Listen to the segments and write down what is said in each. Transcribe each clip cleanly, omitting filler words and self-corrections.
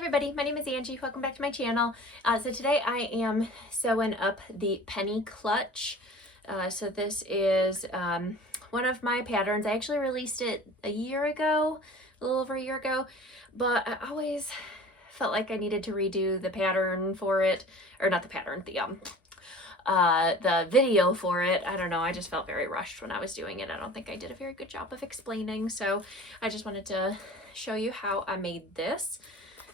everybody, my name is Angie. Welcome back to my channel. So today I am sewing up the penny clutch. So this is one of my patterns. I actually released it a little over a year ago, but I always felt like I needed to redo the pattern for it, or not the pattern, the video for it. I don't know, I just felt very rushed when I was doing it. I don't think I did a very good job of explaining, so I just wanted to show you how I made this.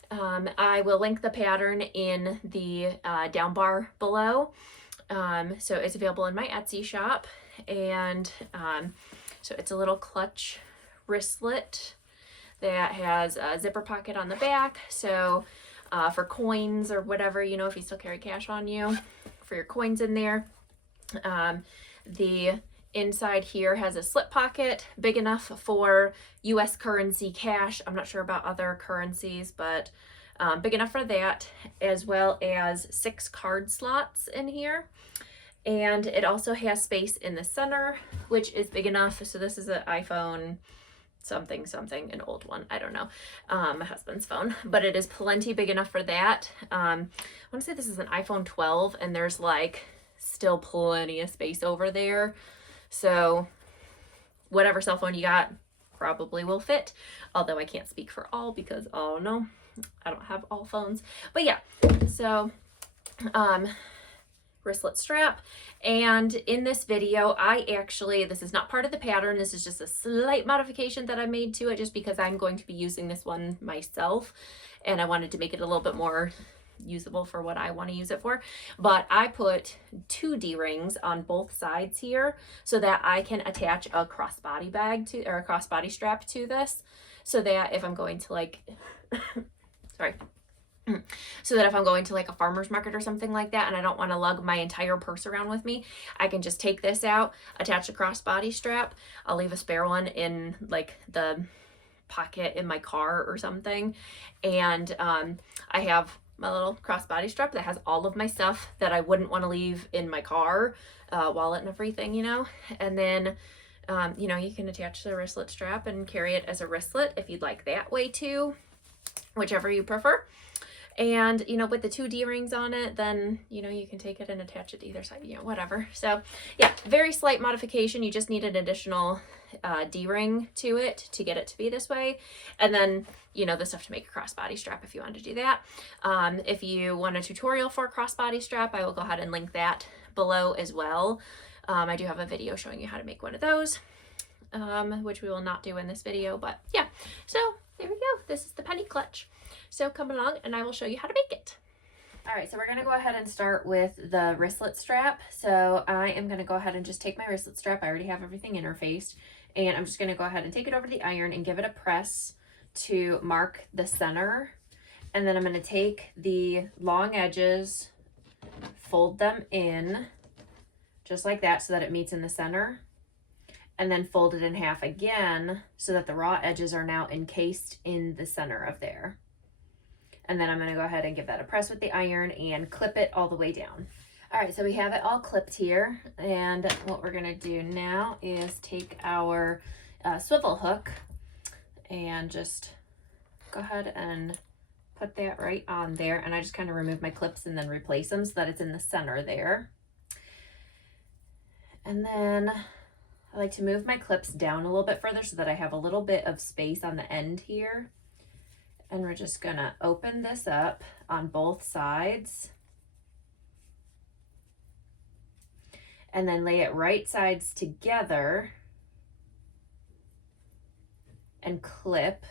I will link the pattern in the down bar below. So it's available in my Etsy shop, and so it's a little clutch wristlet that has a zipper pocket on the back, so for coins or whatever, you know, if you still carry cash on you, for your coins in there. The inside here has a slip pocket big enough for US currency cash. I'm not sure about other currencies, but big enough for that, as well as 6 card slots in here. And it also has space in the center, which is big enough. So this is an iPhone something, an old one, I don't know, my husband's phone, but it is plenty big enough for that. I want to say this is an iPhone 12, and there's like still plenty of space over there. So whatever cell phone you got probably will fit, although I can't speak for all because, oh no, I don't have all phones. But yeah, so wristlet strap. And in this video, this is not part of the pattern, this is just a slight modification that I made to it, just because I'm going to be using this one myself, and I wanted to make it a little bit more usable for what I want to use it for. But I put 2 D-rings on both sides here so that I can attach a crossbody bag to, or a crossbody strap to this, so that if I'm going to like so that if I'm going to like a farmer's market or something like that and I don't want to lug my entire purse around with me, I can just take this out, attach a crossbody strap. I'll leave a spare one in like the pocket in my car or something, and I have my little crossbody strap that has all of my stuff that I wouldn't want to leave in my car, wallet and everything, you know. And then you know, you can attach the wristlet strap and carry it as a wristlet if you'd like that way too, whichever you prefer. And, you know, with the 2 D-rings on it, then, you know, you can take it and attach it to either side, you know, whatever. So yeah, very slight modification. You just need an additional D-ring to it to get it to be this way. And then, you know, the stuff to make a crossbody strap if you want to do that. If you want a tutorial for a crossbody strap, I will go ahead and link that below as well. I do have a video showing you how to make one of those, which we will not do in this video, but yeah. So there we go. This is the penny clutch. So come along and I will show you how to make it. All right, so we're going to go ahead and start with the wristlet strap. So I am going to go ahead and just take my wristlet strap. I already have everything interfaced, and I'm just going to go ahead and take it over to the iron and give it a press to mark the center. And then I'm going to take the long edges, fold them in just like that so that it meets in the center, and then fold it in half again so that the raw edges are now encased in the center of there. And then I'm going to go ahead and give that a press with the iron and clip it all the way down. All right, so we have it all clipped here, and what we're going to do now is take our swivel hook and just go ahead and put that right on there, and I just kind of remove my clips and then replace them so that it's in the center there. And then I like to move my clips down a little bit further so that I have a little bit of space on the end here. And we're just gonna open this up on both sides and then lay it right sides together and clip.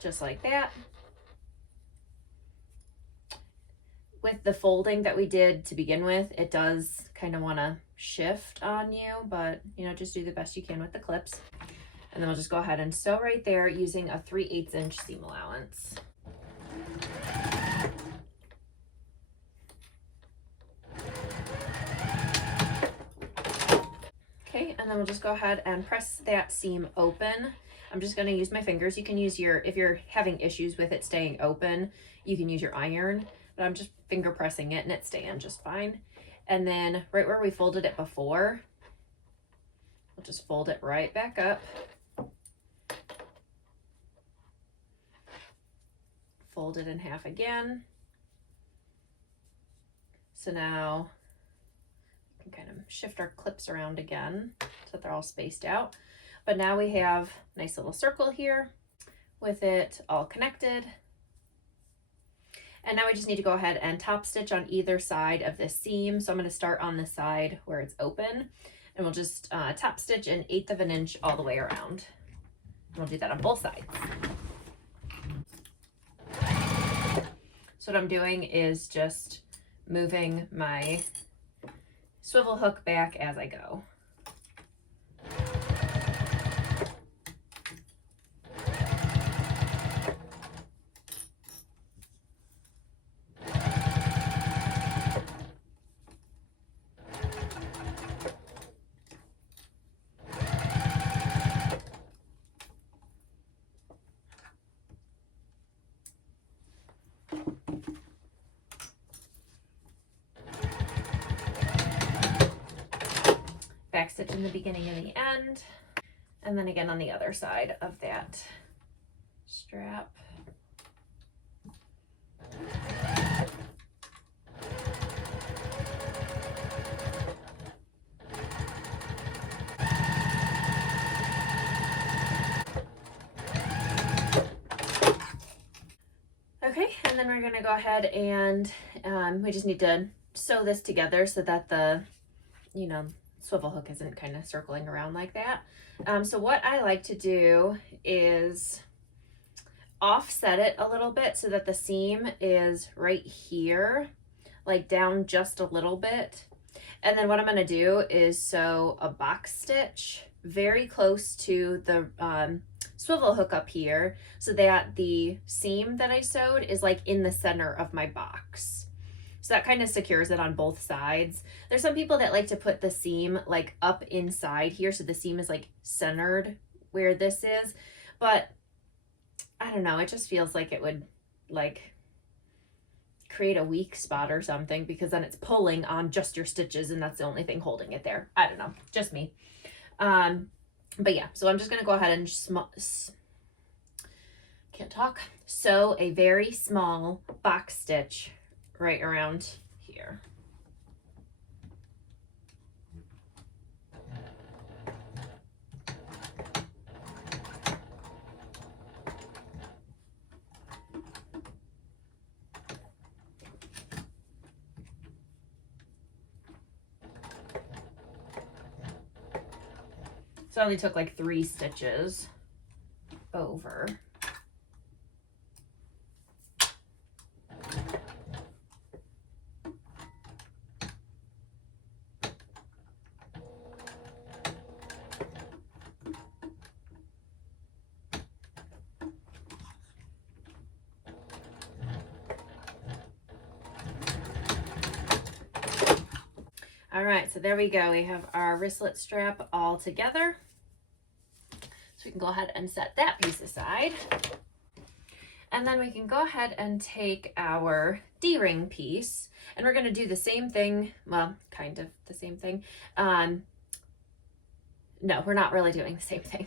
Just like that. With the folding that we did to begin with, it does kind of want to shift on you, but you know, just do the best you can with the clips. And then we'll just go ahead and sew right there using a 3/8 inch seam allowance. Okay, and then we'll just go ahead and press that seam open. I'm just going to use my fingers. You can use if you're having issues with it staying open, you can use your iron. But I'm just finger pressing it and it's staying just fine. And then right where we folded it before, We'll just fold it right back up. Fold it in half again. So now we can kind of shift our clips around again so that they're all spaced out. But now we have a nice little circle here with it all connected. And now we just need to go ahead and top stitch on either side of this seam. So I'm going to start on the side where it's open, and we'll just top stitch an 1/8 of an inch all the way around. And we'll do that on both sides. So what I'm doing is just moving my swivel hook back as I go. Back stitch in the beginning and the end, and then again on the other side of that strap. Okay, and then we're going to go ahead and we just need to sew this together so that the, swivel hook isn't kind of circling around like that. So what I like to do is offset it a little bit so that the seam is right here, like down just a little bit. And then what I'm going to do is sew a box stitch very close to the swivel hook up here so that the seam that I sewed is like in the center of my box. So that kind of secures it on both sides. There's some people that like to put the seam like up inside here so the seam is like centered where this is, but I don't know, it just feels like it would like create a weak spot or something, because then it's pulling on just your stitches and that's the only thing holding it there. I don't know, just me. But yeah, so I'm just gonna go ahead and sew a very small box stitch right around here. So I only took like 3 stitches over. All right, so there we go. We have our wristlet strap all together. So we can go ahead and set that piece aside. And then we can go ahead and take our D-ring piece, and we're going to do the same thing. Well, kind of the same thing. No, we're not really doing the same thing.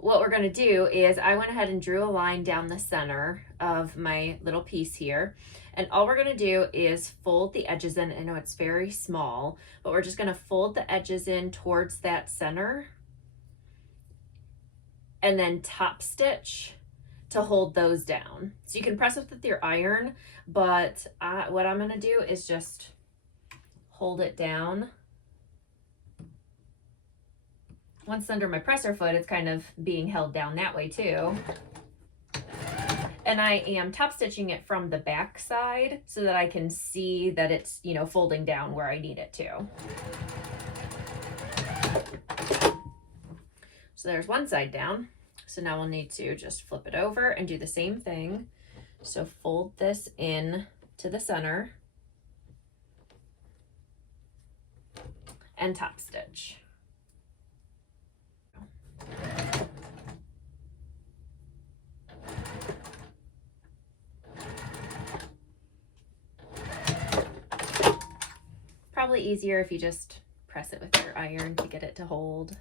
What we're going to do is I went ahead and drew a line down the center of my little piece here. And all we're going to do is fold the edges in. I know it's very small, but we're just going to fold the edges in towards that center and then top stitch to hold those down. So you can press it with your iron, but what I'm going to do is just hold it down. Once under my presser foot, it's kind of being held down that way too. And I am top stitching it from the back side so that I can see that it's, folding down where I need it to. So there's one side down. So now we'll need to just flip it over and do the same thing. So fold this in to the center and top stitch. Probably easier if you just press it with your iron to get it to hold.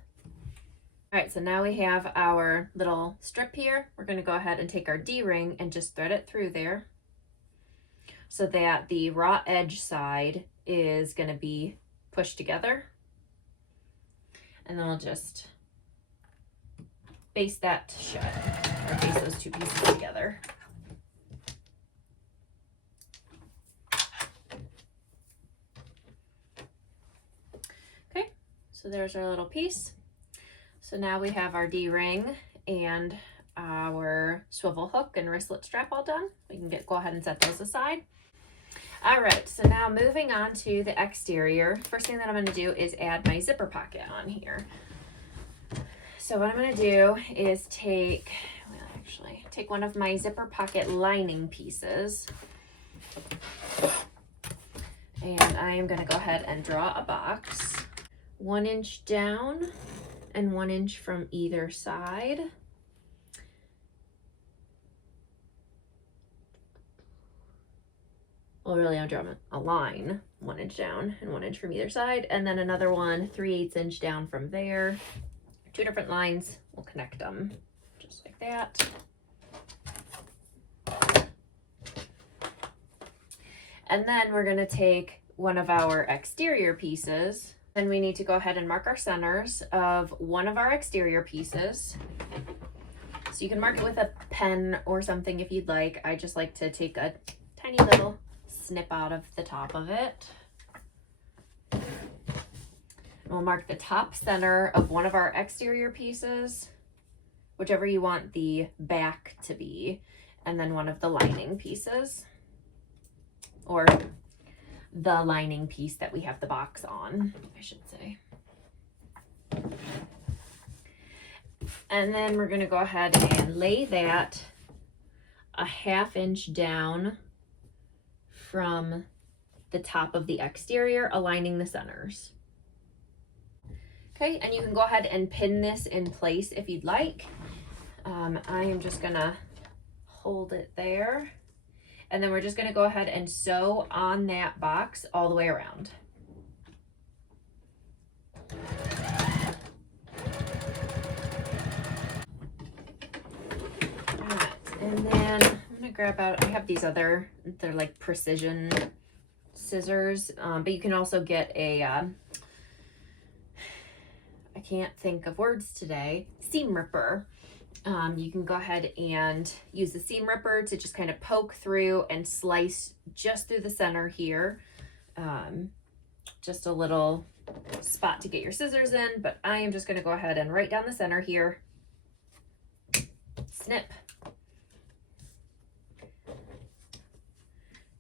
All right, so now we have our little strip here. We're going to go ahead and take our D-ring and just thread it through there so that the raw edge side is going to be pushed together. And then we'll just baste that shut, or baste those two pieces together. Okay, so there's our little piece. So now we have our D-ring and our swivel hook and wristlet strap all done. We can go ahead and set those aside. All right, so now moving on to the exterior. First thing that I'm going to do is add my zipper pocket on here. So what I'm going to do is take one of my zipper pocket lining pieces, and I am going to go ahead and draw a box 1 inch down and 1 inch from either side. Well, really, I'm drawing a line 1 inch down and 1 inch from either side, and then another one 3/8 inch down from there. 2 different lines, we'll connect them just like that. And then we're going to take one of our exterior pieces. Then we need to go ahead and mark our centers of one of our exterior pieces. So you can mark it with a pen or something if you'd like. I just like to take a tiny little snip out of the top of it. We'll mark the top center of one of our exterior pieces, whichever you want the back to be, and then one of the lining pieces, or the lining piece that we have the box on, I should say. And then we're going to go ahead and lay that a 1/2 inch down from the top of the exterior, aligning the centers. Okay, and you can go ahead and pin this in place if you'd like. I am just gonna hold it there, and then we're just gonna go ahead and sew on that box all the way around. All right, and then I'm gonna grab out, I have these other, they're like precision scissors, but you can also get a, I can't think of words today, seam ripper. You can go ahead and use the seam ripper to just kind of poke through and slice just through the center here. Just a little spot to get your scissors in, but I am just going to go ahead and right down the center here, snip.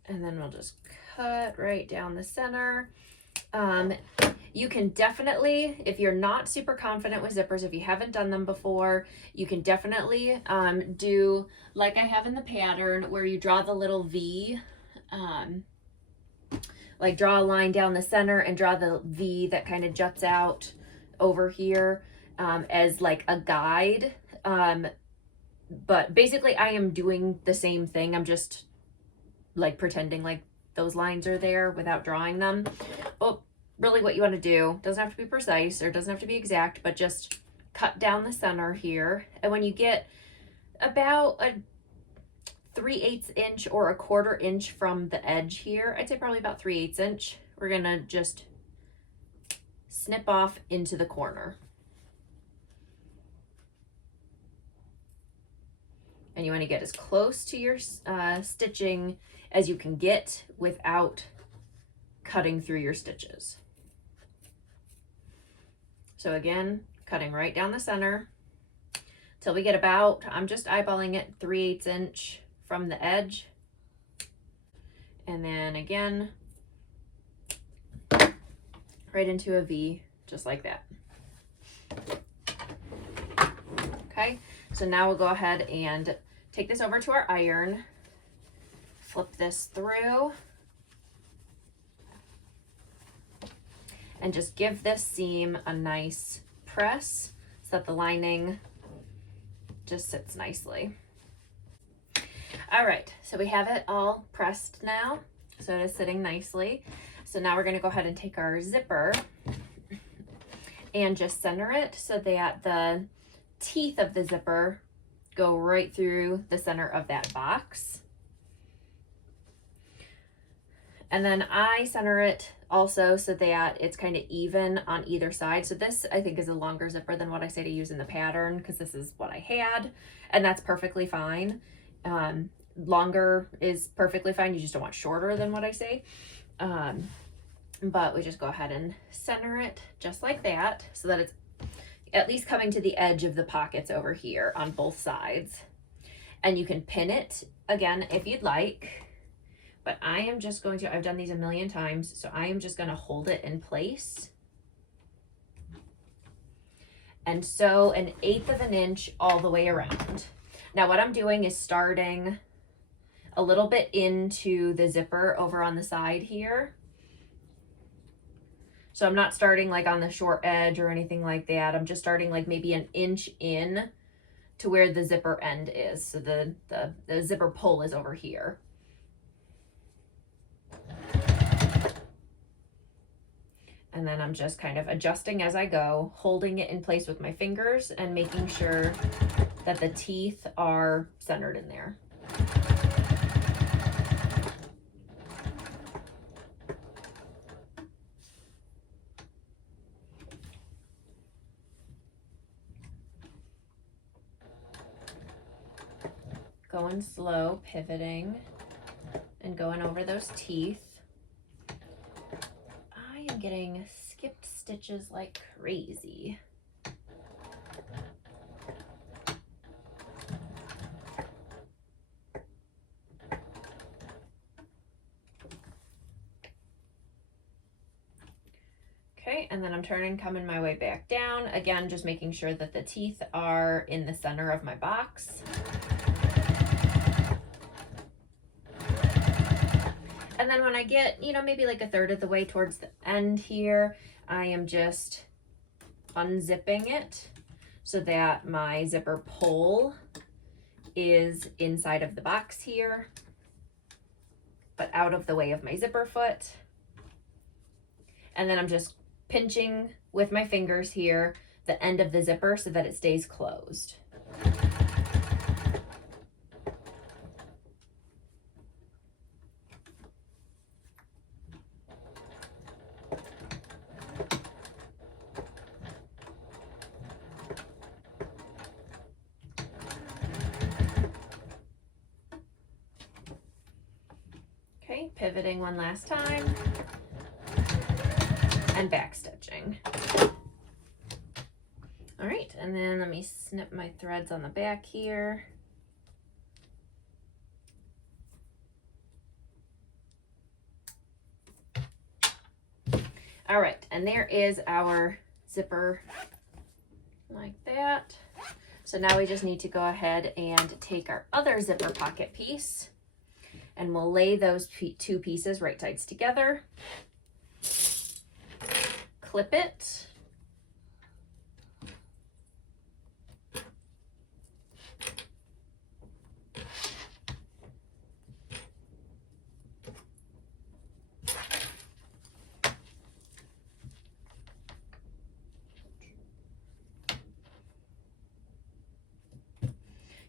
And then we'll just cut right down the center. You can definitely, if you're not super confident with zippers, if you haven't done them before, you can definitely do like I have in the pattern where you draw the little V, like draw a line down the center and draw the V that kind of juts out over here as like a guide. But basically I am doing the same thing. I'm just like pretending like those lines are there without drawing them. Oh, really what you want to do, doesn't have to be precise or doesn't have to be exact, but just cut down the center here. And when you get about a 3/8 inch or a 1/4 inch from the edge here, I'd say probably about 3/8 inch, we're gonna just snip off into the corner. And you want to get as close to your stitching as you can get without cutting through your stitches. So again, cutting right down the center till we get about, I'm just eyeballing it, 3/8 inch from the edge. And then again, right into a V, just like that. Okay, so now we'll go ahead and take this over to our iron, flip this through, and just give this seam a nice press so that the lining just sits nicely. All right, so we have it all pressed now, so it is sitting nicely. So now we're gonna go ahead and take our zipper and just center it so that the teeth of the zipper go right through the center of that box. And then I center it also so that it's kind of even on either side. So this, I think, is a longer zipper than what I say to use in the pattern, because this is what I had, and that's perfectly fine. Longer is perfectly fine. You just don't want shorter than what I say. But we just go ahead and center it just like that so that it's at least coming to the edge of the pockets over here on both sides. And you can pin it again if you'd like. But I am just going to, I've done these a million times, so I am just going to hold it in place and sew 1/8 of an inch all the way around. Now what I'm doing is starting a little bit into the zipper over on the side here. So I'm not starting like on the short edge or anything like that. I'm just starting like maybe 1 inch in to where the zipper end is. So the zipper pull is over here. And then I'm just kind of adjusting as I go, holding it in place with my fingers and making sure that the teeth are centered in there. Going slow, pivoting, and going over those teeth. I am getting skipped stitches like crazy. Okay, and then I'm coming my way back down. Again, just making sure that the teeth are in the center of my box. And then when I get, maybe like 1/3 of the way towards the end here, I am just unzipping it so that my zipper pull is inside of the box here, but out of the way of my zipper foot. And then I'm just pinching with my fingers here the end of the zipper so that it stays closed. Okay, pivoting one last time and back stitching. All right, and then let me snip my threads on the back here. All right, and there is our zipper like that. So now we just need to go ahead and take our other zipper pocket piece, and we'll lay those two pieces right sides together. Clip it.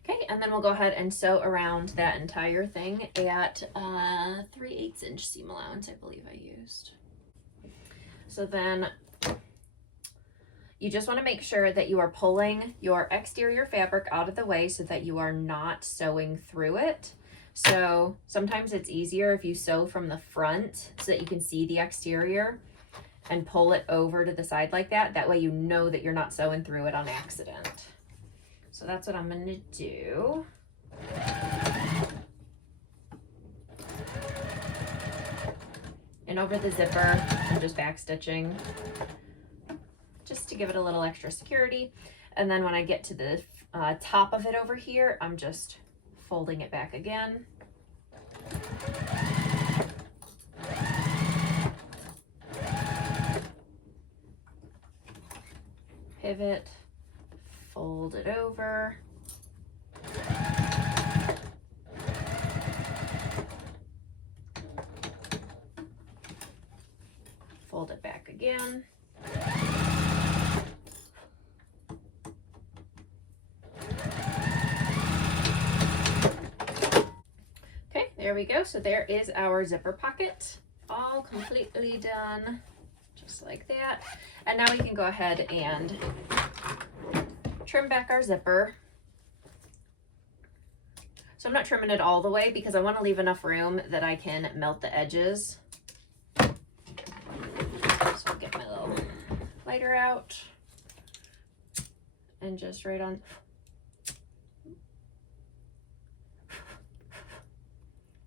Okay, and then we'll go ahead and sew around that entire thing at 3/8 inch seam allowance, I believe I used. So then you just want to make sure that you are pulling your exterior fabric out of the way so that you are not sewing through it. So sometimes it's easier if you sew from the front so that you can see the exterior and pull it over to the side like that. That way you know that you're not sewing through it on accident. So that's what I'm going to do. And over the zipper, I'm just back stitching just to give it a little extra security. And then when I get to the top of it over here, I'm just folding it back again. Pivot, fold it over. Fold it back again. There we go. So there is our zipper pocket, all completely done, just like that. And now we can go ahead and trim back our zipper. So I'm not trimming it all the way because I want to leave enough room that I can melt the edges. So I'll get my little lighter out and just right on.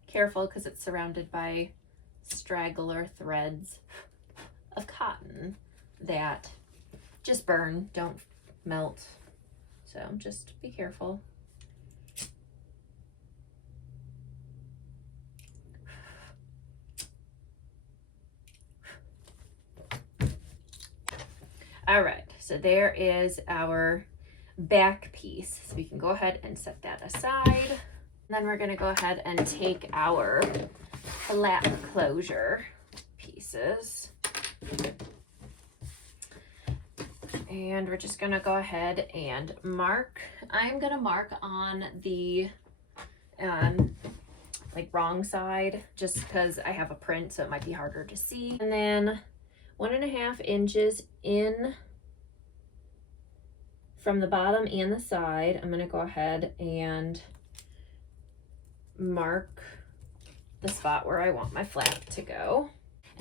Careful because it's surrounded by straggler threads of cotton that just burn, don't melt. So just be careful. All right, so there is our back piece. So we can go ahead and set that aside. Then we're gonna go ahead and take our flap closure pieces. And we're just gonna go ahead and mark. I'm gonna mark on the like wrong side just because I have a print, so it might be harder to see. And then 1.5 inches in from the bottom and the side, I'm gonna go ahead and mark the spot where I want my flap to go.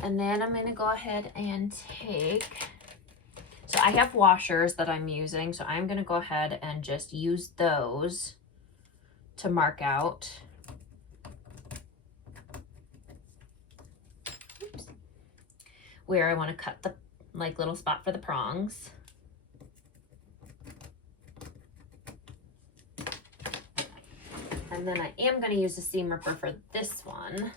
And then I'm gonna go ahead and take, so I have washers that I'm using, so I'm gonna go ahead and just use those to mark out. Oops. Where I want to cut the like little spot for the prongs. And then I am going to use a seam ripper for this one.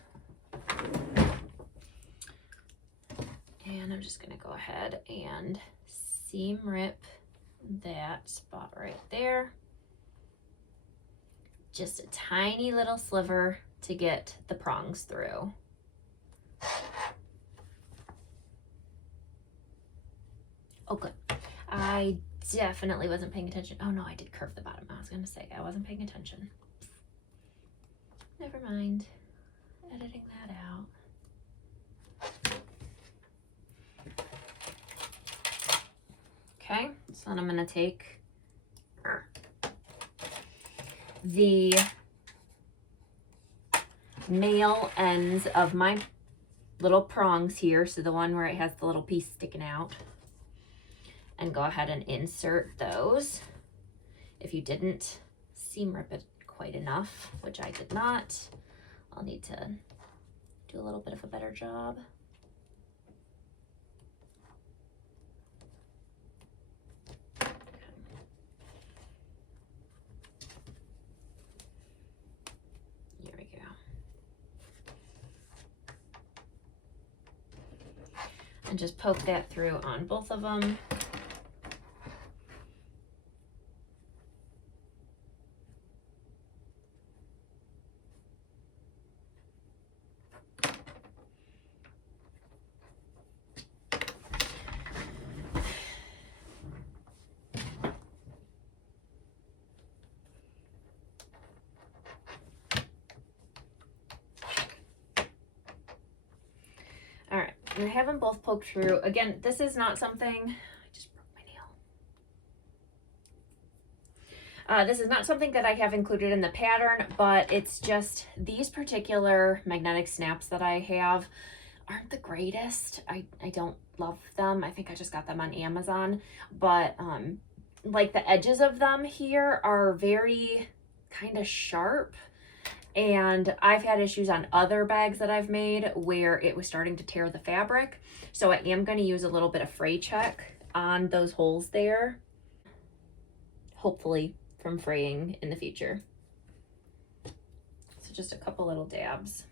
And I'm just going to go ahead and seam rip that spot right there. Just a tiny little sliver to get the prongs through. Oh, good. I definitely wasn't paying attention. Oh no, I did curve the bottom. I was going to say I wasn't paying attention. Never mind. Editing that out. Okay, so then I'm going to take the male ends of my little prongs here, so the one where it has the little piece sticking out, and go ahead and insert those. If you didn't seam rip it quite enough, which I did not, I'll need to do a little bit of a better job. Here we go. And just poke that through on both of them. And I have them both poked through. Again, this is not something, I just broke my nail. This is not something that I have included in the pattern, but it's just these particular magnetic snaps that I have aren't the greatest. I don't love them. I think I just got them on Amazon, but like the edges of them here are very kind of sharp. And I've had issues on other bags that I've made where it was starting to tear the fabric. So I am going to use a little bit of fray check on those holes there, hopefully from fraying in the future. So just a couple little dabs.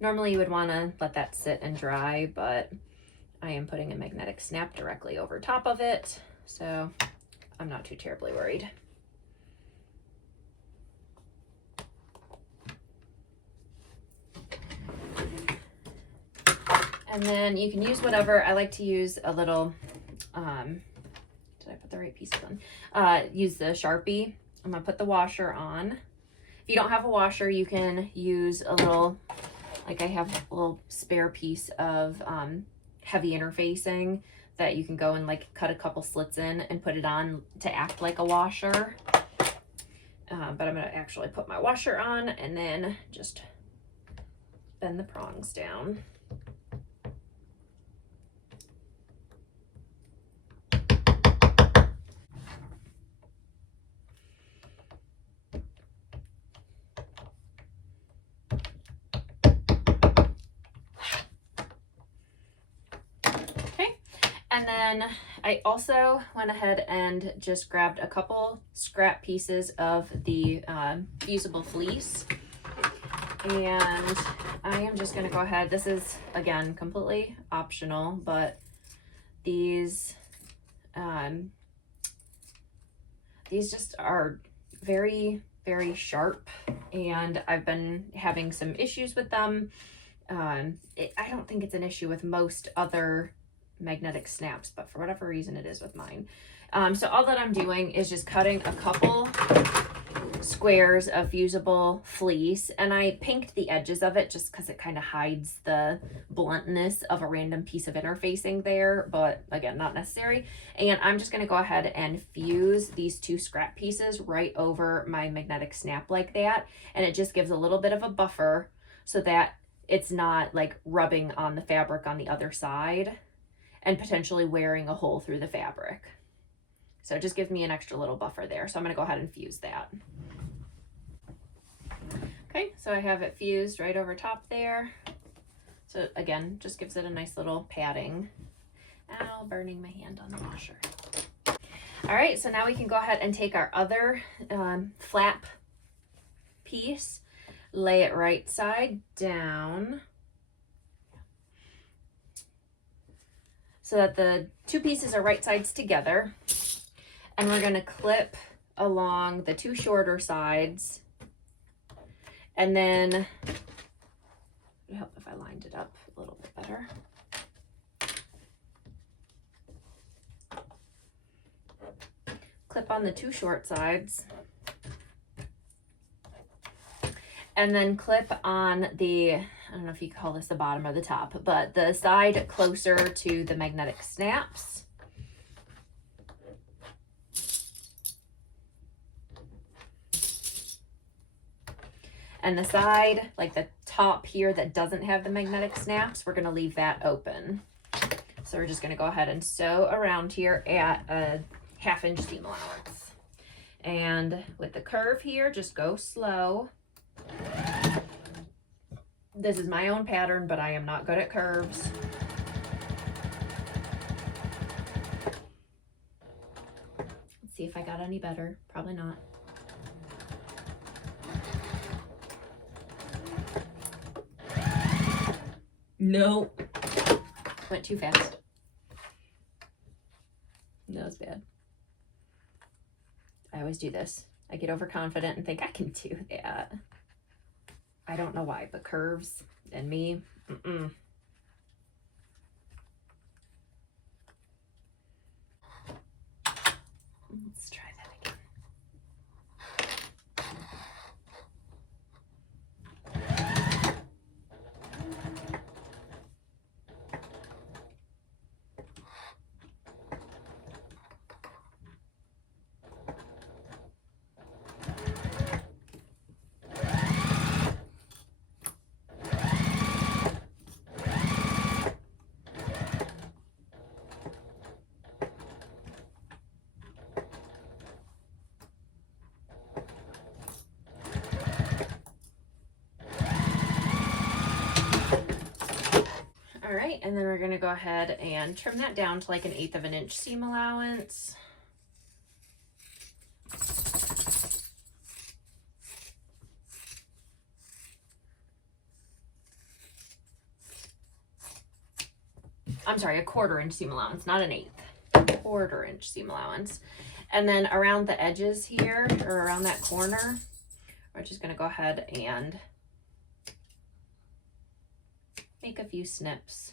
Normally you would want to let that sit and dry, but I am putting a magnetic snap directly over top of it, so I'm not too terribly worried. And then you can use whatever. I like to use a little, did I put the right pieces on? Use the Sharpie. I'm gonna put the washer on, If you don't have a washer, you can use a little, like I have a little spare piece of heavy interfacing that you can go and like cut a couple slits in and put it on to act like a washer. But I'm gonna actually put my washer on and then just bend the prongs down. And then I also went ahead and just grabbed a couple scrap pieces of the fusible fleece. And I am just going to go ahead. This is, again, completely optional, but these just are very, very sharp. And I've been having some issues with them. I don't think it's an issue with most other magnetic snaps, but for whatever reason it is with mine. So all that I'm doing is just cutting a couple squares of fusible fleece, and I pinked the edges of it just because it kind of hides the bluntness of a random piece of interfacing there, but again, not necessary. And I'm just going to go ahead and fuse these two scrap pieces right over my magnetic snap like that, and it just gives a little bit of a buffer so that it's not like rubbing on the fabric on the other side and potentially wearing a hole through the fabric. So it just gives me an extra little buffer there. So I'm gonna go ahead and fuse that. Okay, so I have it fused right over top there. So again, just gives it a nice little padding. Ow, burning my hand on the washer. All right, so now we can go ahead and take our other flap piece, lay it right side down, so that the two pieces are right sides together. And we're going to clip along the two shorter sides. And then, it would help if I lined it up a little bit better. Clip on the two short sides. And then clip on the, I don't know if you call this the bottom or the top, but the side closer to the magnetic snaps. And the side, like the top here that doesn't have the magnetic snaps, we're going to leave that open. So we're just going to go ahead and sew around here at a 1/2 inch seam allowance. And with the curve here, just go slow. This is my own pattern, but I am not good at curves. Let's see if I got any better. Probably not. No. Went too fast. That was bad. I always do this. I get overconfident and think I can do that. I don't know why, but curves and me, Let's try that again. All right, and then we're gonna go ahead and trim that down to like 1/8 inch seam allowance. I'm sorry, 1/4 inch seam allowance, not 1/8. 1/4 inch seam allowance. And then around the edges here, or around that corner, we're just gonna go ahead and make a few snips.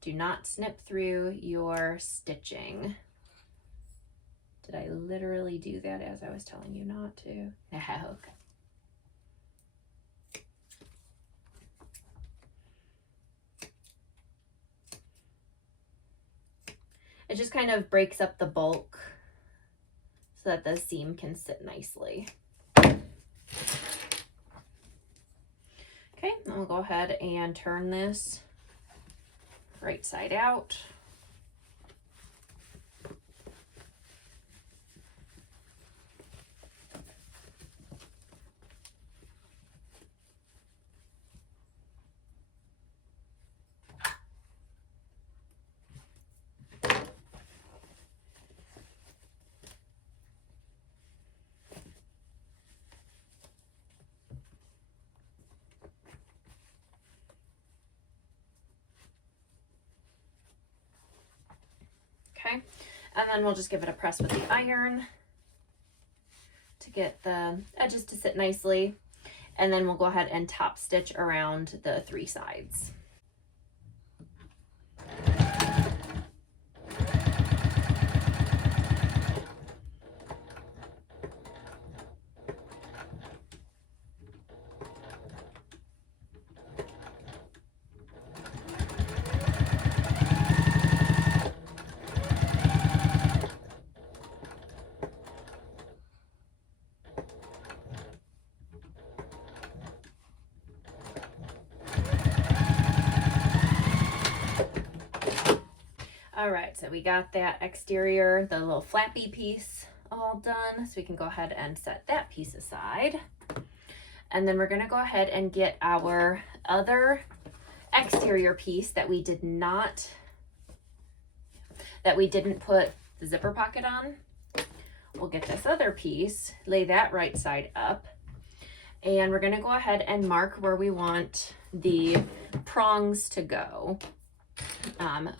Do not snip through your stitching. Did I literally do that as I was telling you not to? Okay. It just kind of breaks up the bulk so that the seam can sit nicely. Okay, then we'll go ahead and turn this right side out. Okay, and then we'll just give it a press with the iron to get the edges to sit nicely. And then we'll go ahead and top stitch around the 3 sides. All right, so we got that exterior, the little flappy piece all done. So we can go ahead and set that piece aside. And then we're gonna go ahead and get our other exterior piece that we didn't put the zipper pocket on. We'll get this other piece, lay that right side up. And we're gonna go ahead and mark where we want the prongs to go.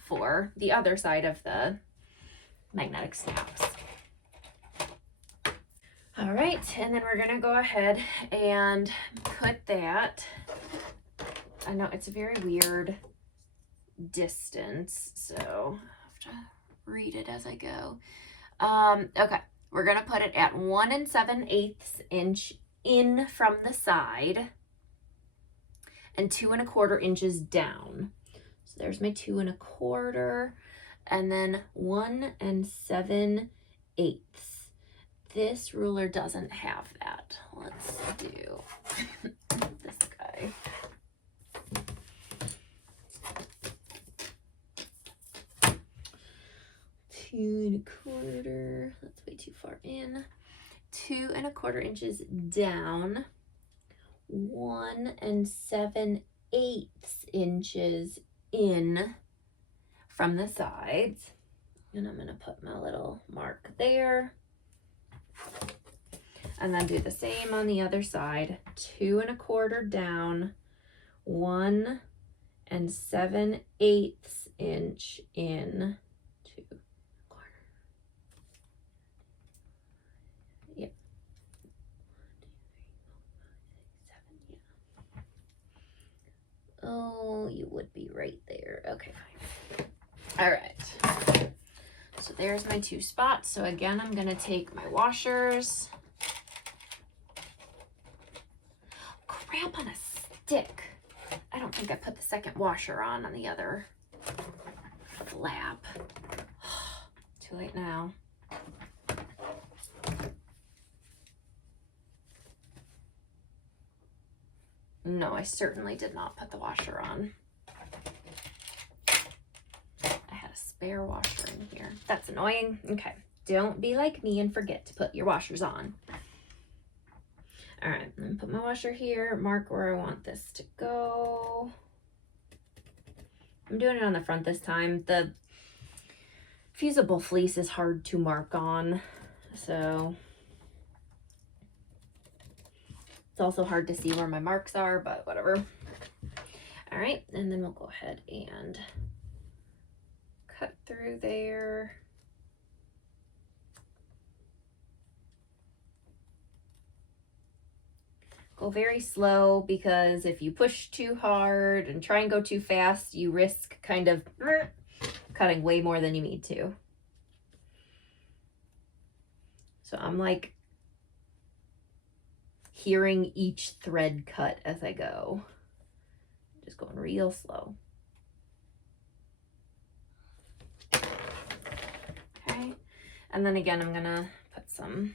For the other side of the magnetic snaps. All right, and then we're gonna go ahead and put that, I know it's a very weird distance, so I have to read it as I go. Okay, we're gonna put it at 1 7/8 inch in from the side and 2 1/4 inches down. So there's my 2 1/4, and then 1 7/8. This ruler doesn't have that. Let's do this guy. Two 1/4. That's way too far in. 2 1/4 inches down. 1 7/8 inches in from the sides, and I'm gonna put my little mark there, and then do the same on the other side. 2 1/4 down, 1 7/8 inch in, 2 1/4. Yep. 1, 2, 3, 4, 5, 6, 7. Yeah. Oh, you would be right there. Okay, fine. All right. So there's my 2 spots. So again, I'm gonna take my washers. Crap on a stick. I don't think I put the second washer on the other flap. Too late now. No, I certainly did not put the washer on. I had a spare washer in here. That's annoying. Okay, don't be like me and forget to put your washers on. All right, I'm gonna put my washer here, mark where I want this to go. I'm doing it on the front this time. The fusible fleece is hard to mark on, so it's also hard to see where my marks are, but whatever. All right, and then we'll go ahead and cut through there. Go very slow, because if you push too hard and try and go too fast, you risk kind of cutting way more than you need to. So I'm like hearing each thread cut as I go. Just going real slow. Okay, and then again, I'm gonna put some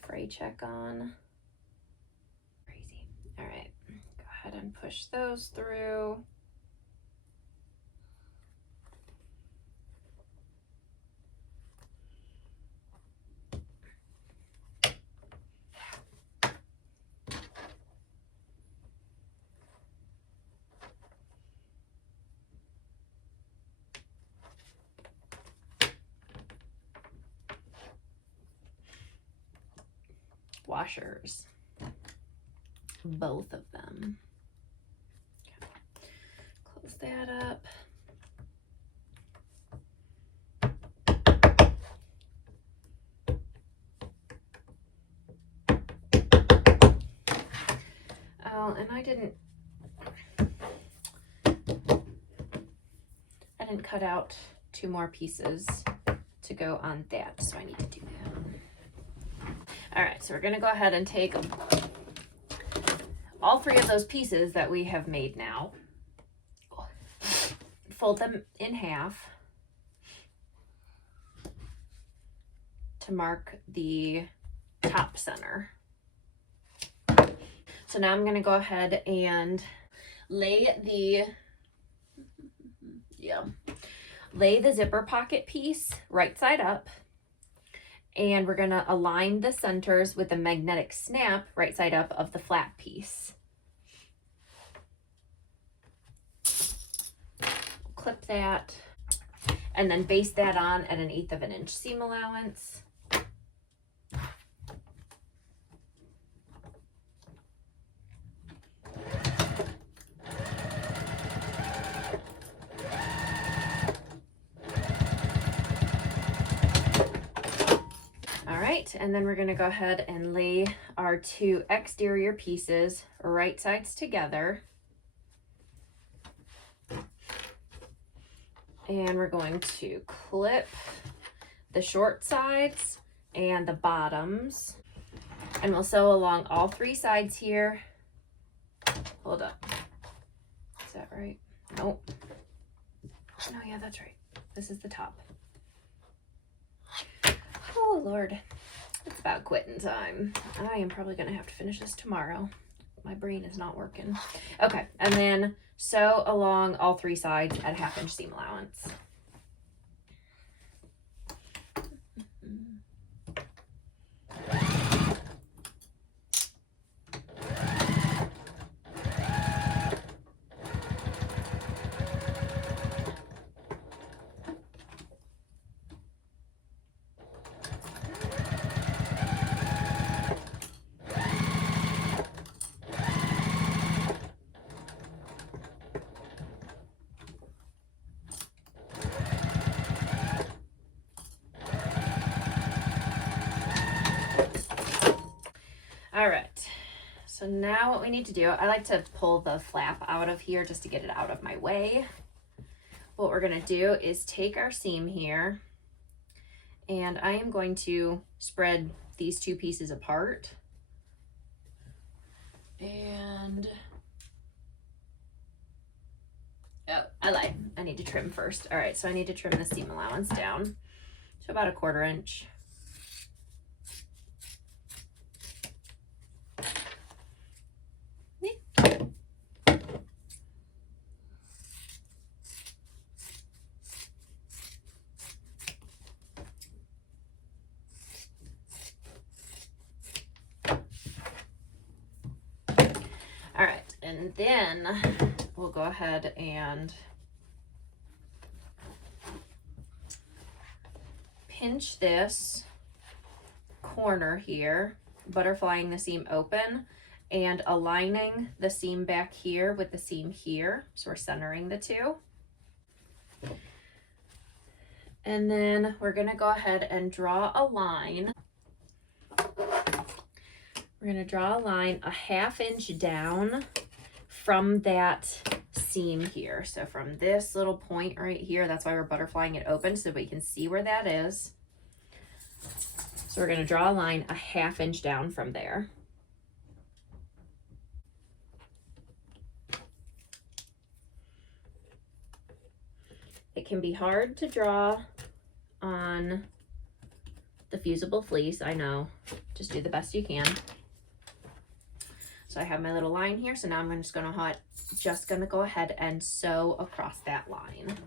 fray check on. Crazy. All right, go ahead and push those through. Washers, both of them. Okay. Close that up. Oh, and I didn't cut out 2 more pieces to go on that, so I need to do that. All right, so we're gonna go ahead and take all 3 of those pieces that we have made now, fold them in half to mark the top center. So now I'm gonna go ahead and lay the zipper pocket piece right side up, and we're gonna align the centers with the magnetic snap right side up of the flap piece. Clip that, and then baste that on at 1/8 of an inch seam allowance. And then we're going to go ahead and lay our 2 exterior pieces right sides together. And we're going to clip the short sides and the bottoms. And we'll sew along all 3 sides here. Hold up. Is that right? Nope. No, yeah, that's right. This is the top. Oh, Lord. It's about quitting time. I am probably going to have to finish this tomorrow. My brain is not working. Okay, and then sew along all 3 sides at 1/2 inch seam allowance. All right, so now what we need to do, I like to pull the flap out of here just to get it out of my way. What we're gonna do is take our seam here, and I am going to spread these 2 pieces apart. And, oh, I lied, I need to trim first. All right, so I need to trim the seam allowance down to about 1/4 inch. All right, and then we'll go ahead and pinch this corner here, butterflying the seam open and aligning the seam back here with the seam here. So we're centering the 2. And then we're gonna go ahead and draw a line. We're gonna draw a line 1/2 inch down from that seam here. So from this little point right here, that's why we're butterflying it open so we can see where that is. So we're gonna draw a line 1/2 inch down from there. It can be hard to draw on the fusible fleece. I know, just do the best you can. So I have my little line here. So now I'm just gonna go ahead and sew across that line.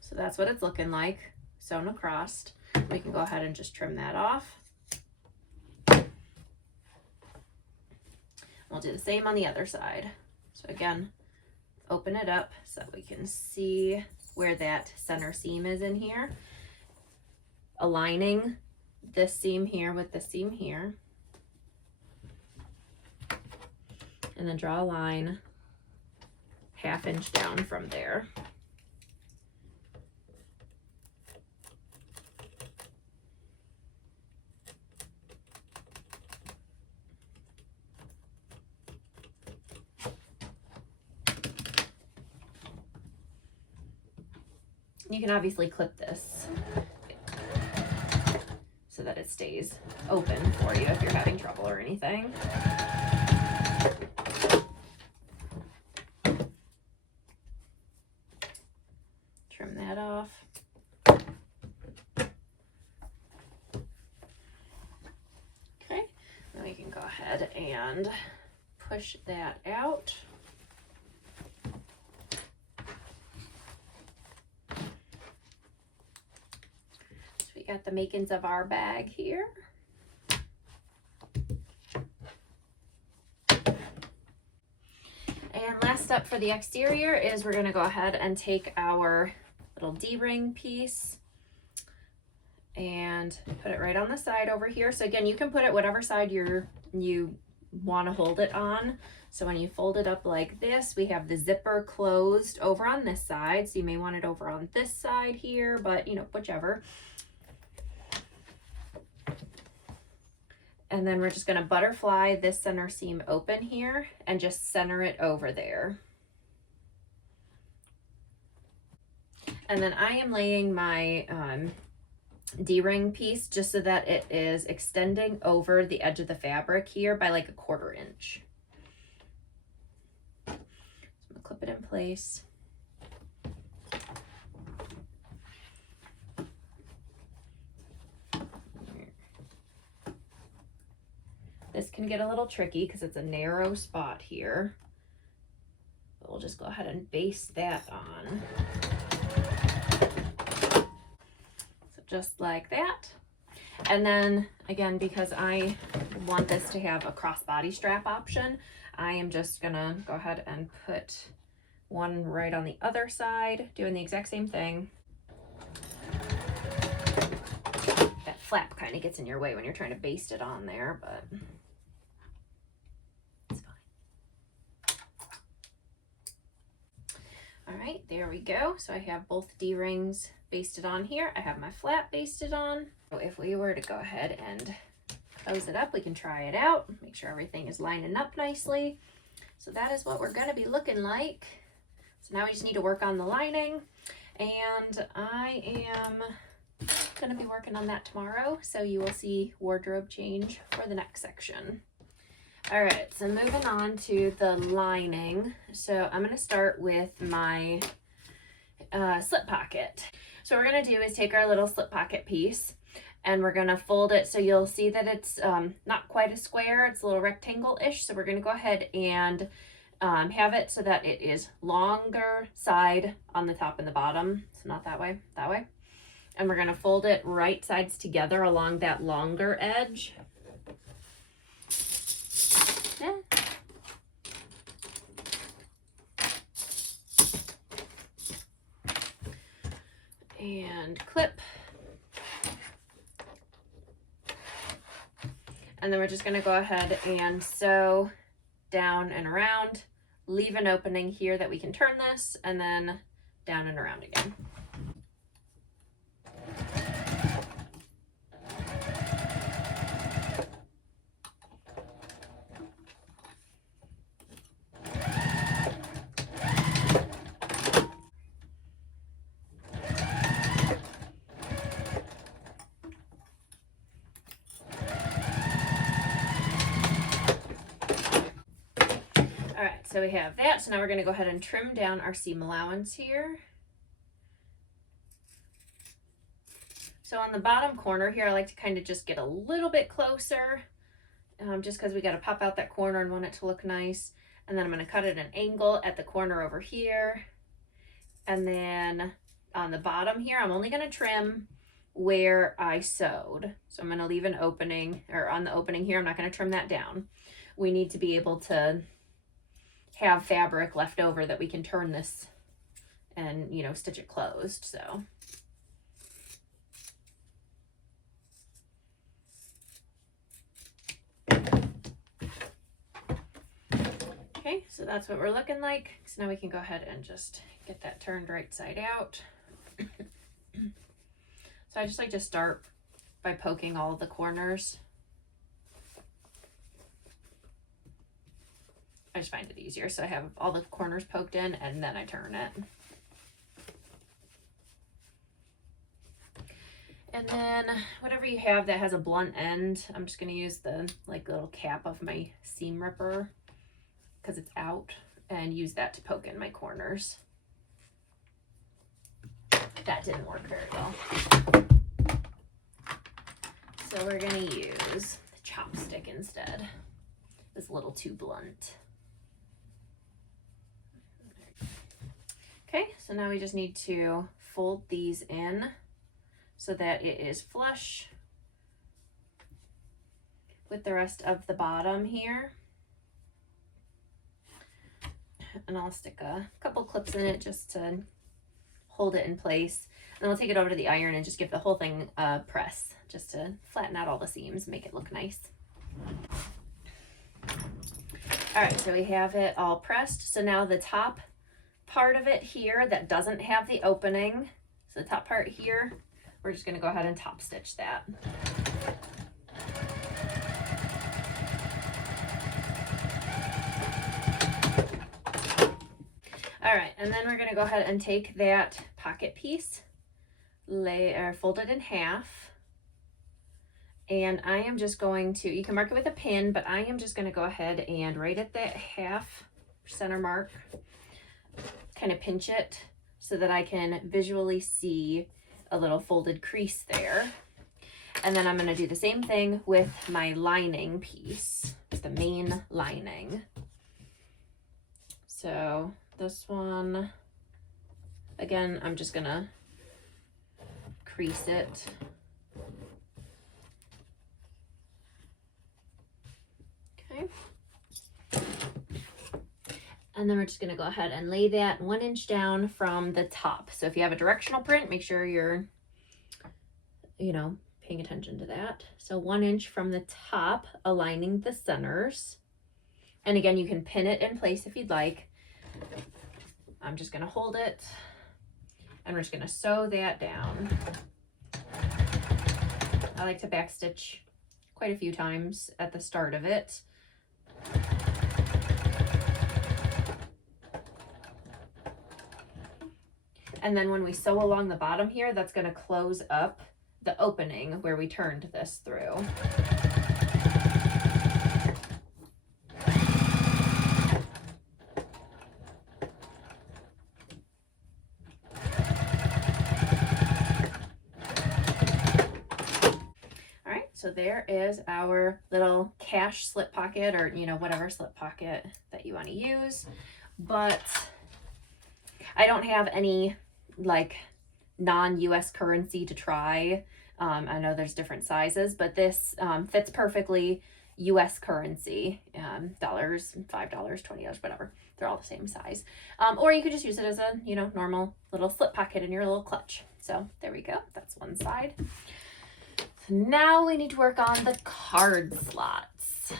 So that's what it's looking like, sewn across. We can go ahead and just trim that off. We'll do the same on the other side. So again, open it up so we can see where that center seam is in here. Aligning this seam here with this seam here. And then draw a line 1/2 inch down from there. You can obviously clip this so that it stays open for you if you're having trouble or anything. Trim that off. Okay, then we can go ahead and push that out. We got the makings of our bag here. And last up for the exterior is we're going to go ahead and take our little D-ring piece and put it right on the side over here. So again, you can put it whatever side you want to hold it on. So when you fold it up like this, we have the zipper closed over on this side. So you may want it over on this side here, but you know, whichever. And then we're just going to butterfly this center seam open here and just center it over there. And then I am laying my D-ring piece just so that it is extending over the edge of the fabric here by like 1/4 inch. So I'm going to clip it in place. This can get a little tricky because it's a narrow spot here, but we'll just go ahead and baste that on. So just like that. And then again, because I want this to have a crossbody strap option, I am just gonna go ahead and put one right on the other side, doing the exact same thing. That flap kind of gets in your way when you're trying to baste it on there, but all right, there we go. So I have both D-rings basted on here. I have my flap basted on. So if we were to go ahead and close it up, we can try it out, make sure everything is lining up nicely. So that is what we're gonna be looking like. So now we just need to work on the lining, and I am gonna be working on that tomorrow. So you will see wardrobe change for the next section. All right, so moving on to the lining. So I'm going to start with my slip pocket. So what we're going to do is take our little slip pocket piece and we're going to fold it so you'll see that it's not quite a square, it's a little rectangle-ish. So we're going to go ahead and have it so that it is longer side on the top and the bottom. So not that way, that way. And we're going to fold it right sides together along that longer edge. And clip. And then we're just going to go ahead and sew down and around, leave an opening here that we can turn this, and then down and around again. so we have that. So now we're going to go ahead and trim down our seam allowance here. So on the bottom corner here, I like to kind of just get a little bit closer, just because we got to pop out that corner and want it to look nice. And then I'm going to cut at an angle at the corner over here. And then on the bottom here, I'm only going to trim where I sewed. So I'm going to leave an opening, or on the opening here, I'm not going to trim that down. We need to be able to have fabric left over that we can turn this and, you know, stitch it closed. So okay, so that's what we're looking like. So now we can go ahead and just get that turned right side out. So I just like to start by poking all the corners. I just find it easier. So I have all the corners poked in and then I turn it. And then whatever you have that has a blunt end, I'm just going to use the like little cap of my seam ripper because it's out, and use that to poke in my corners. That didn't work very well. So we're going to use the chopstick instead. It's a little too blunt. Okay, so now we just need to fold these in so that it is flush with the rest of the bottom here. And I'll stick a couple clips in it just to hold it in place. And I'll take it over to the iron and just give the whole thing a press just to flatten out all the seams, make it look nice. All right, so we have it all pressed. So now the top part of it here that doesn't have the opening, so the top part here, we're just going to go ahead and top stitch that. All right, and then we're going to go ahead and take that pocket piece, fold it in half, and I am just going to, you can mark it with a pin, but I am just going to go ahead and right at that half center mark, kind of pinch it so that I can visually see a little folded crease there. And then I'm going to do the same thing with my lining piece, the main lining. So this one, again, I'm just going to crease it. Okay. And then we're just going to go ahead and lay that 1 inch down from the top. So if you have a directional print, make sure you're, you know, paying attention to that. So 1 inch from the top, aligning the centers. And again, you can pin it in place if you'd like. I'm just going to hold it and we're just going to sew that down. I like to backstitch quite a few times at the start of it. And then when we sew along the bottom here, that's going to close up the opening where we turned this through. All right, so there is our little cash slip pocket, or, you know, whatever slip pocket that you want to use. But I don't have any like non-US currency to try. I know there's different sizes, but this fits perfectly US currency, dollars, $5, $20, whatever. They're all the same size. Or you could just use it as a, you know, normal little slip pocket in your little clutch. So there we go. That's one side. So now we need to work on the card slots.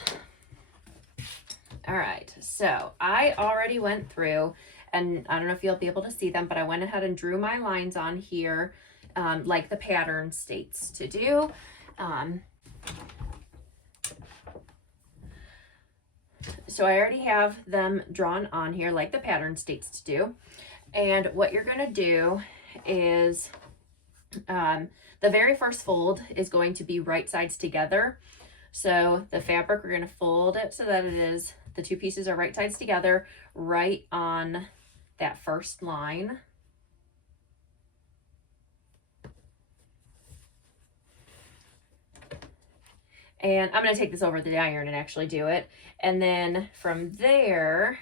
All right, so I already went through, and I don't know if you'll be able to see them, but I went ahead and drew my lines on here like the pattern states to do. So I already have them drawn on here like the pattern states to do. And what you're going to do is the very first fold is going to be right sides together. So the fabric, we're going to fold it so that it is the two pieces are right sides together, right on that first line. And I'm going to take this over to the iron and actually do it. And then from there,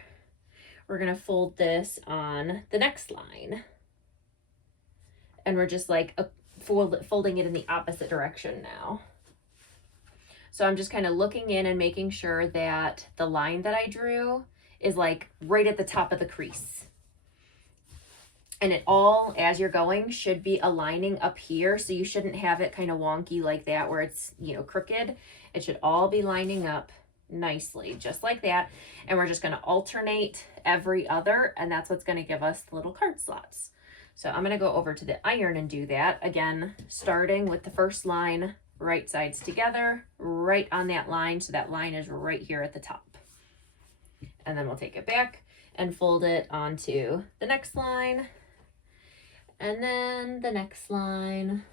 we're going to fold this on the next line. And we're just like folding it in the opposite direction now. So I'm just kind of looking in and making sure that the line that I drew is like right at the top of the crease. And it all, as you're going, should be aligning up here. So you shouldn't have it kind of wonky like that where it's, you know, crooked. It should all be lining up nicely, just like that. And we're just going to alternate every other, and that's what's going to give us the little card slots. So I'm going to go over to the iron and do that. Again, starting with the first line, right sides together, right on that line. So that line is right here at the top. And then we'll take it back and fold it onto the next line. And then the next line.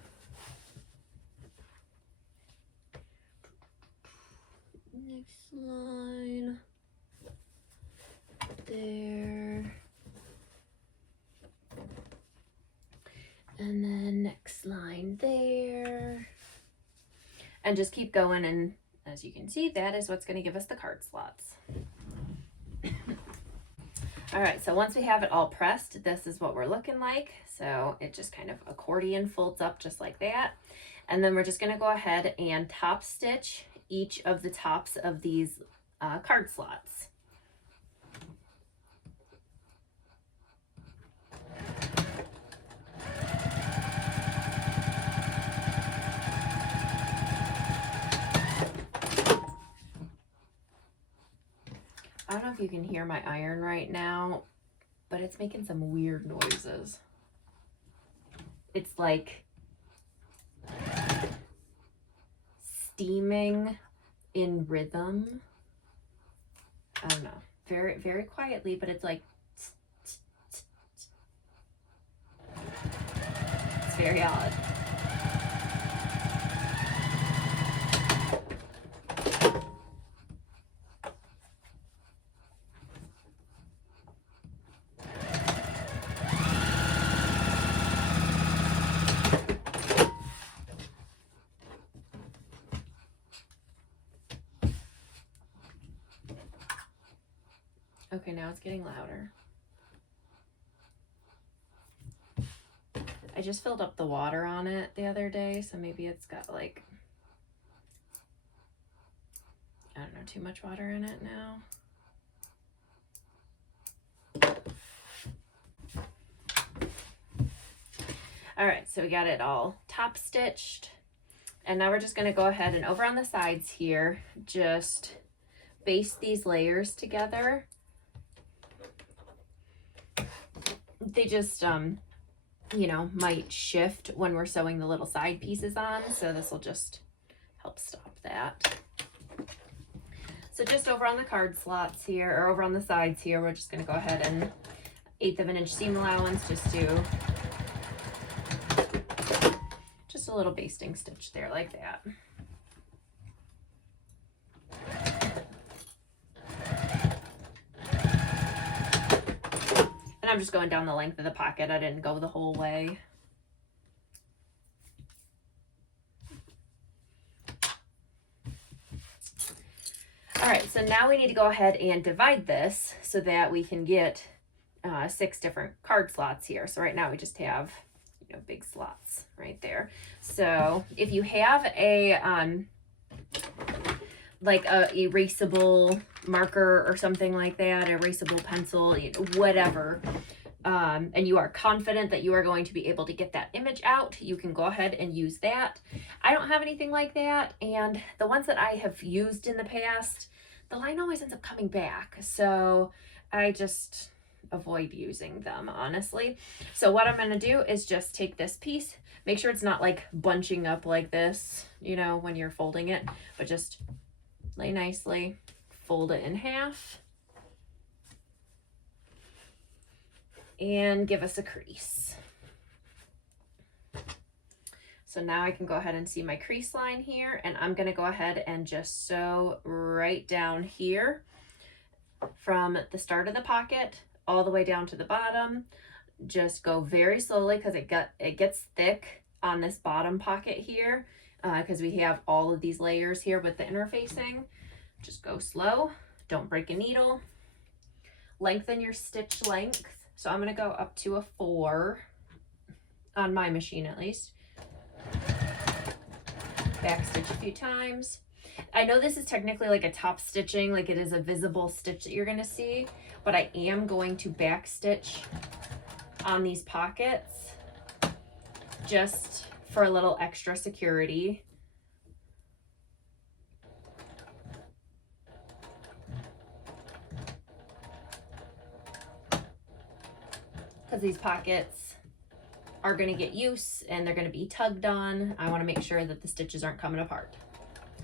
Next line. There. And then next line there. And just keep going, and as you can see, that is what's going to give us the card slots. All right, so once we have it all pressed, this is what we're looking like. So it just kind of accordion folds up just like that. And then we're just going to go ahead and top stitch each of the tops of these card slots. I don't know if you can hear my iron right now, but it's making some weird noises. It's like steaming in rhythm. I don't know, very, very quietly, but it's like, it's very odd. Okay, now it's getting louder. I just filled up the water on it the other day, so maybe it's got like, I don't know, too much water in it now. All right, so we got it all top stitched. And now we're just gonna go ahead and over on the sides here, just baste these layers together. They just, you know, might shift when we're sewing the little side pieces on. So this will just help stop that. So just over on the card slots here, or over on the sides here, we're just going to go ahead and 1/8 of an inch seam allowance, just do just a little basting stitch there like that. And I'm just going down the length of the pocket. I didn't go the whole way. All right, so now we need to go ahead and divide this so that we can get 6 different card slots here. So right now we just have, you know, big slots right there. So if you have a like a erasable marker or something like that, erasable pencil, you know, whatever, and you are confident that you are going to be able to get that image out, you can go ahead and use that. I don't have anything like that, and the ones that I have used in the past, the line always ends up coming back, so I just avoid using them, honestly. So what I'm going to do is just take this piece, make sure it's not like bunching up like this, you know, when you're folding it, but just lay nicely, fold it in half, and give us a crease. So now I can go ahead and see my crease line here, and I'm going to go ahead and just sew right down here. from the start of the pocket all the way down to the bottom. Just go very slowly because it gets thick on this bottom pocket here because we have all of these layers here with the interfacing. Just go slow, don't break a needle. Lengthen your stitch length. So I'm going to go up to a 4 on my machine at least. Back stitch a few times. I know this is technically like a top stitching, like it is a visible stitch that you're going to see, but I am going to back stitch on these pockets just for a little extra security. Because these pockets are going to get use and they're going to be tugged on. I want to make sure that the stitches aren't coming apart.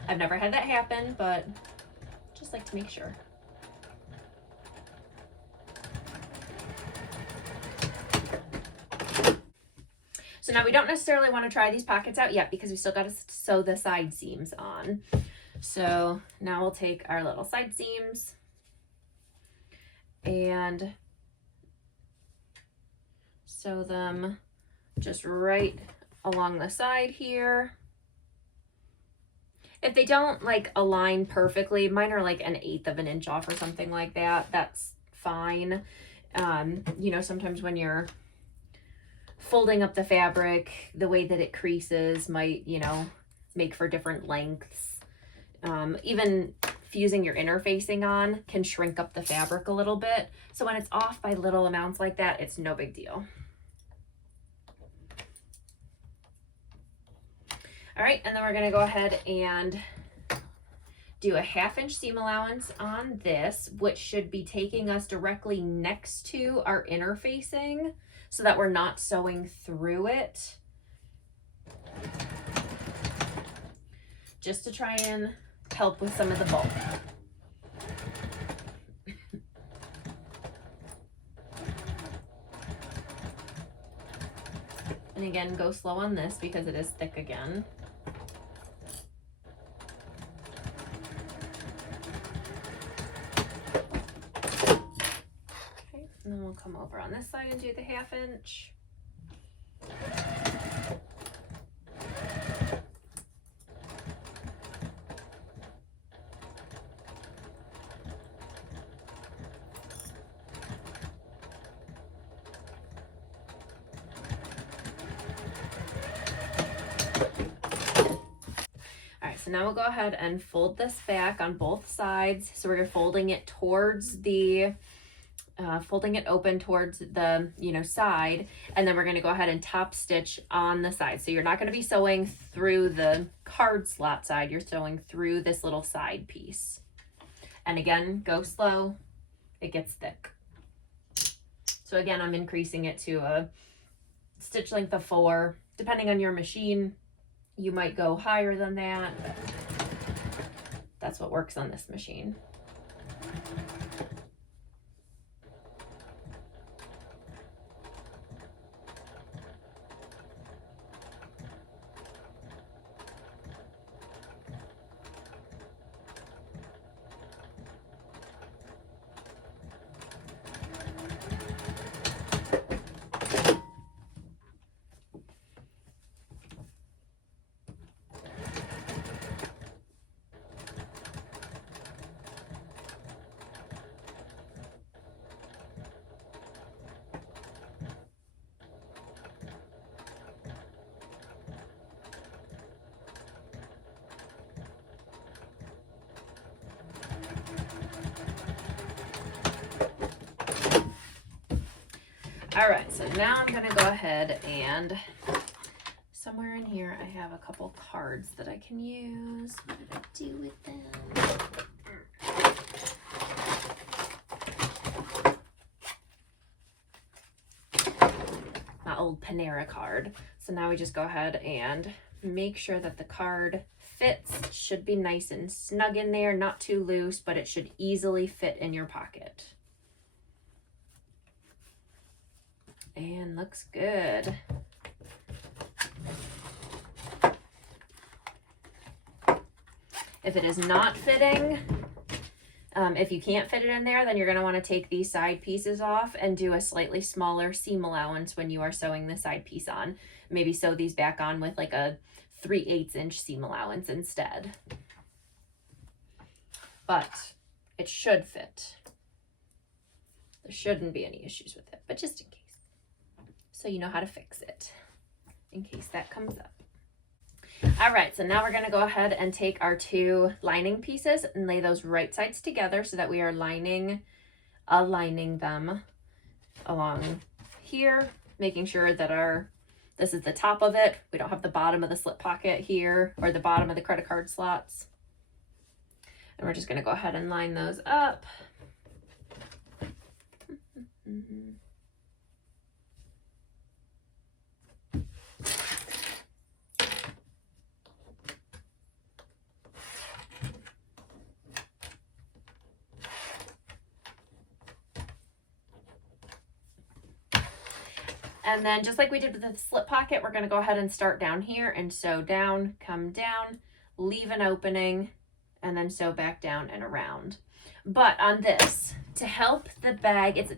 I've never had that happen, but just like to make sure. So now we don't necessarily want to try these pockets out yet because we still got to sew the side seams on. So now we'll take our little side seams and sew them just right along the side here. If they don't like align perfectly, mine are like 1/8 of an inch off or something like that, that's fine. You know, sometimes when you're folding up the fabric, the way that it creases might, you know, make for different lengths. Even fusing your interfacing on can shrink up the fabric a little bit. So when it's off by little amounts like that, it's no big deal. All right, and then we're gonna go ahead and do a 1/2 inch seam allowance on this, which should be taking us directly next to our interfacing so that we're not sewing through it. Just to try and help with some of the bulk. And again, go slow on this because it is thick again. Okay, and then we'll come over on this side and do the 1/2 inch. So now we'll go ahead and fold this back on both sides. So we're folding it towards the, folding it open towards the, you know, side. And then we're going to go ahead and top stitch on the side. So you're not going to be sewing through the card slot side. You're sewing through this little side piece. And again, go slow. It gets thick. So again, I'm increasing it to a stitch length of 4. Depending on your machine, you might go higher than that. That's what works on this machine. All right, so now I'm gonna go ahead and somewhere in here I have a couple cards that I can use. What did I do with them? My old Panera card. So now we just go ahead and make sure that the card fits. It should be nice and snug in there, not too loose, but it should easily fit in your pocket. And looks good. If it is not fitting, If you can't fit it in there, then you're going to want to take these side pieces off and do a slightly smaller seam allowance when you are sewing the side piece on. Maybe sew these back on with like a 3/8 inch seam allowance instead. But it should fit. There shouldn't be any issues with it, but just in case. So you know how to fix it in case that comes up. All right, so now we're going to go ahead and take our 2 lining pieces and lay those right sides together so that we are aligning them along here, making sure that this is the top of it. We don't have the bottom of the slip pocket here or the bottom of the credit card slots. And we're just going to go ahead and line those up. And then just like we did with the slip pocket, we're going to go ahead and start down here and sew down, come down, leave an opening, and then sew back down and around. But on this, to help the bag, it's a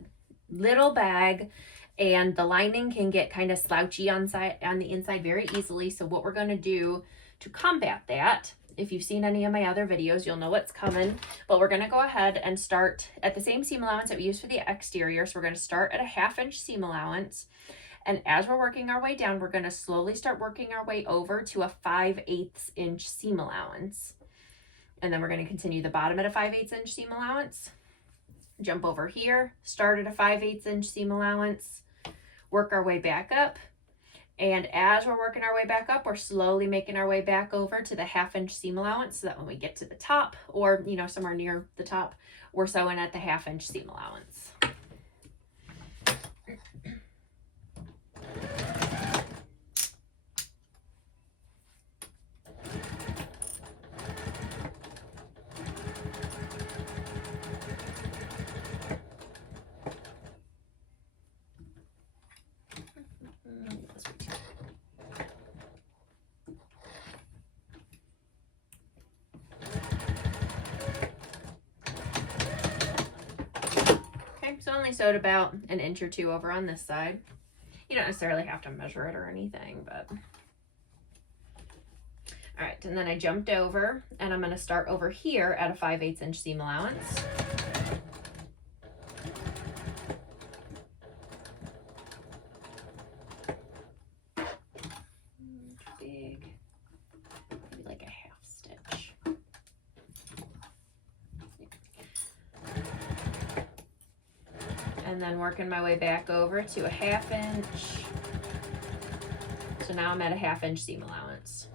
little bag and the lining can get kind of slouchy on the inside very easily. So what we're going to do to combat that, if you've seen any of my other videos, you'll know what's coming. But we're going to go ahead and start at the same seam allowance that we used for the exterior. So we're going to start at a 1/2 inch seam allowance. And as we're working our way down, we're going to slowly start working our way over to a 5/8 inch seam allowance. And then we're going to continue the bottom at a 5/8 inch seam allowance. Jump over here, start at a 5/8 inch seam allowance, work our way back up. And as we're working our way back up, we're slowly making our way back over to the 1/2 inch seam allowance so that when we get to the top or, you know, somewhere near the top, we're sewing at the 1/2 inch seam allowance. So I only sewed about 1 inch or 2 over on this side. You don't necessarily have to measure it or anything, but. All right, and then I jumped over and I'm gonna start over here at a 5/8 inch seam allowance. Big, maybe like a 1/2 stitch. And then working my way back over to a 1/2 inch. So now I'm at a 1/2 inch seam allowance.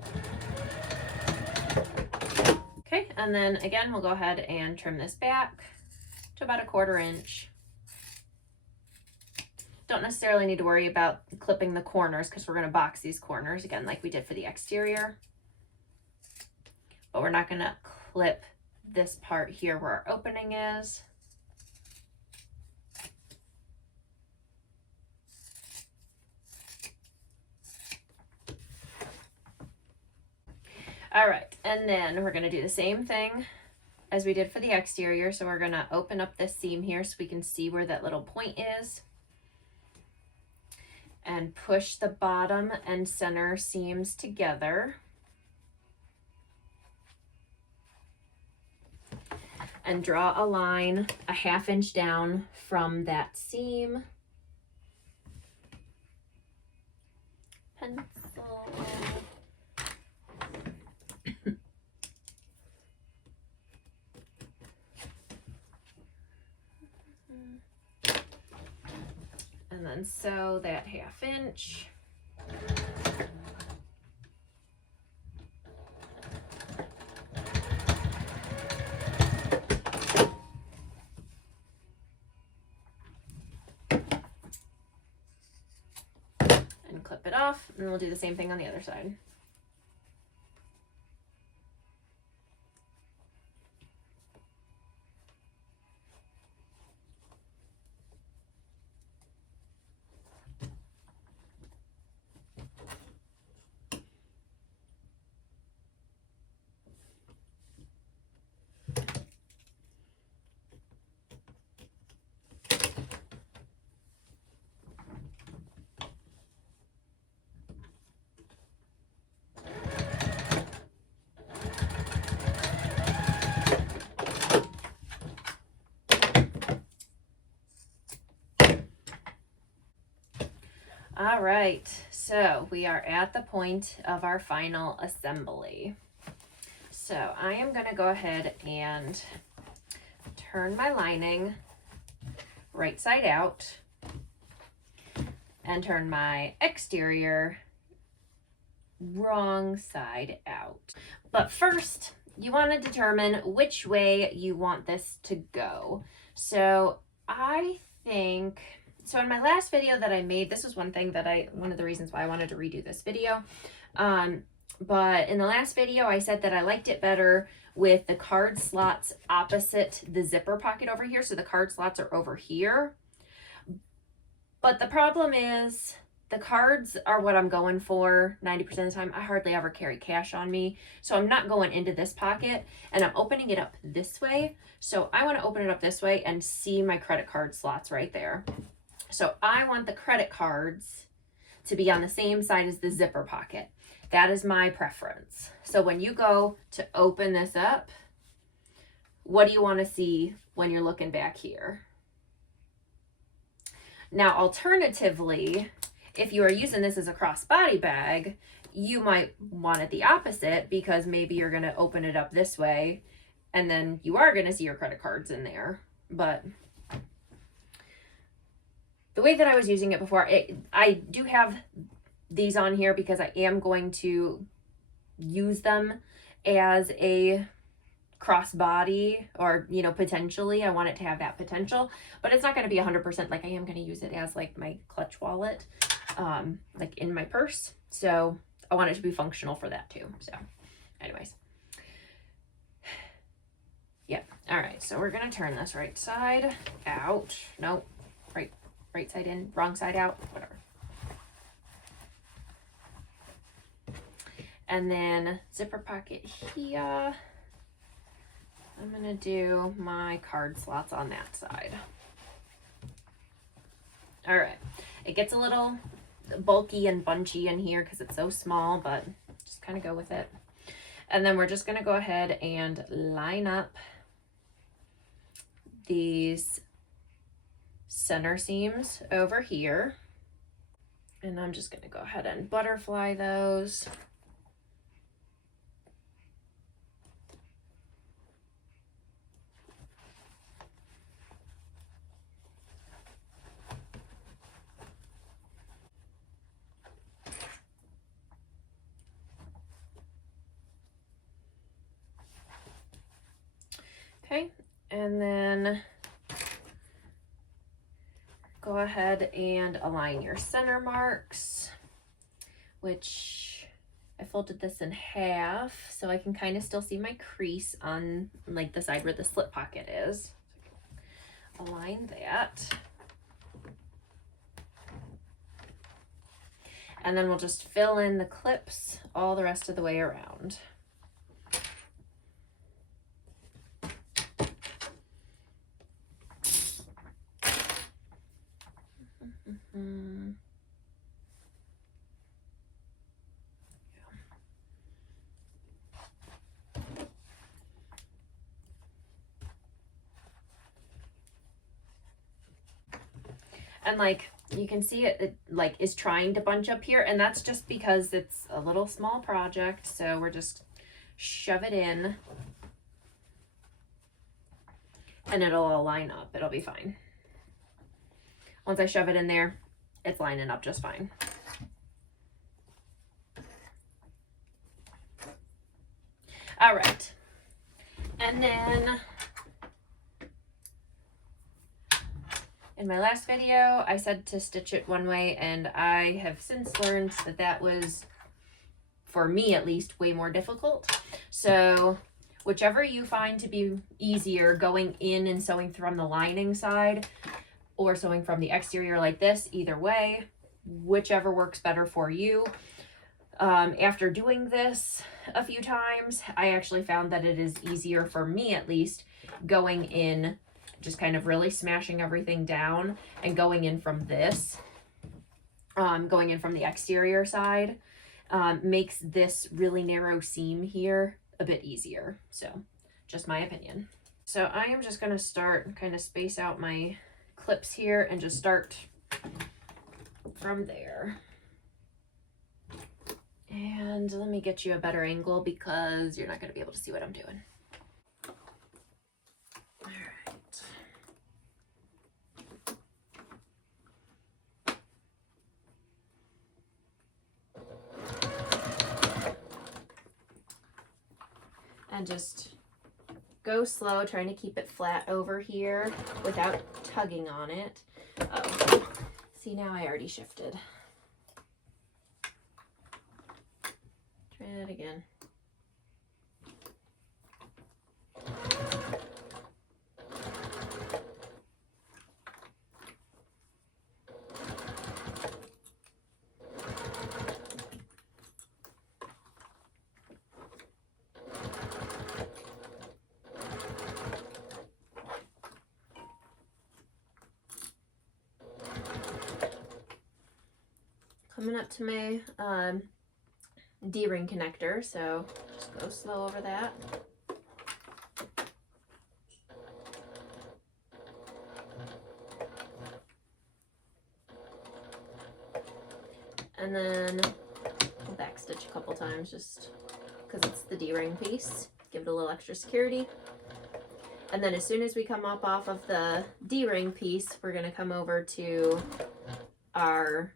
Okay, and then again, we'll go ahead and trim this back to about a 1/4 inch. Don't necessarily need to worry about clipping the corners because we're going to box these corners again like we did for the exterior. But we're not going to clip this part here where our opening is. All right, and then we're going to do the same thing as we did for the exterior. So we're going to open up this seam here so we can see where that little point is. And push the bottom and center seams together. And draw a line a 1/2 inch down from that seam. Pencil. And then sew that 1/2 inch. And clip it off, and we'll do the same thing on the other side. All right, so we are at the point of our final assembly. So I am going to go ahead and turn my lining right side out and turn my exterior wrong side out. But first, you want to determine which way you want this to go. So I think, so in my last video that I made, this was one of the reasons why I wanted to redo this video. But in the last video, I said that I liked it better with the card slots opposite the zipper pocket over here. So the card slots are over here. But the problem is the cards are what I'm going for 90% of the time. I hardly ever carry cash on me. So I'm not going into this pocket, and I'm opening it up this way. So I want to open it up this way and see my credit card slots right there. So I want the credit cards to be on the same side as the zipper pocket. That is my preference. So when you go to open this up, what do you want to see when you're looking back here? Now, alternatively, if you are using this as a crossbody bag, you might want it the opposite, because maybe you're going to open it up this way and then you are going to see your credit cards in there. But the way that I was using it before, I do have these on here because I am going to use them as a crossbody, or, you know, potentially I want it to have that potential, but it's not going to be 100%. Like, I am going to use it as like my clutch wallet, like in my purse. So I want it to be functional for that too. So anyways, yeah. All right. So we're going to turn this right side out. Nope. Right side in, wrong side out, whatever. And then zipper pocket here. I'm going to do my card slots on that side. All right. It gets a little bulky and bunchy in here because it's so small, but just kind of go with it. And then we're just going to go ahead and line up these center seams over here. And I'm just going to go ahead and butterfly those. Okay, and then go ahead and align your center marks, which I folded this in half so I can kind of still see my crease on like the side where the slip pocket is. Align that. And then we'll just fill in the clips all the rest of the way around. And like you can see it like is trying to bunch up here, and that's just because it's a little small project. So we're just shove it in and it'll all line up. It'll be fine. Once I shove it in there, it's lining up just fine. All right. And then in my last video, I said to stitch it one way, and I have since learned that that was, for me at least, way more difficult. So whichever you find to be easier, going in and sewing from the lining side or sewing from the exterior like this, either way, whichever works better for you. After doing this a few times, I actually found that it is easier, for me at least, going in, just kind of really smashing everything down and going in from this, going in from the exterior side, makes this really narrow seam here a bit easier. So just my opinion. So I am just going to start kind of space out my clips here and just start from there. And let me get you a better angle because you're not going to be able to see what I'm doing. All right. And just go slow, trying to keep it flat over here without tugging on it. Oh, see, now I already shifted. Try that again. Coming up to my D-ring connector, so just go slow over that. And then I'll back stitch a couple times just because it's the D-ring piece. Give it a little extra security. And then as soon as we come up off of the D-ring piece, we're going to come over to our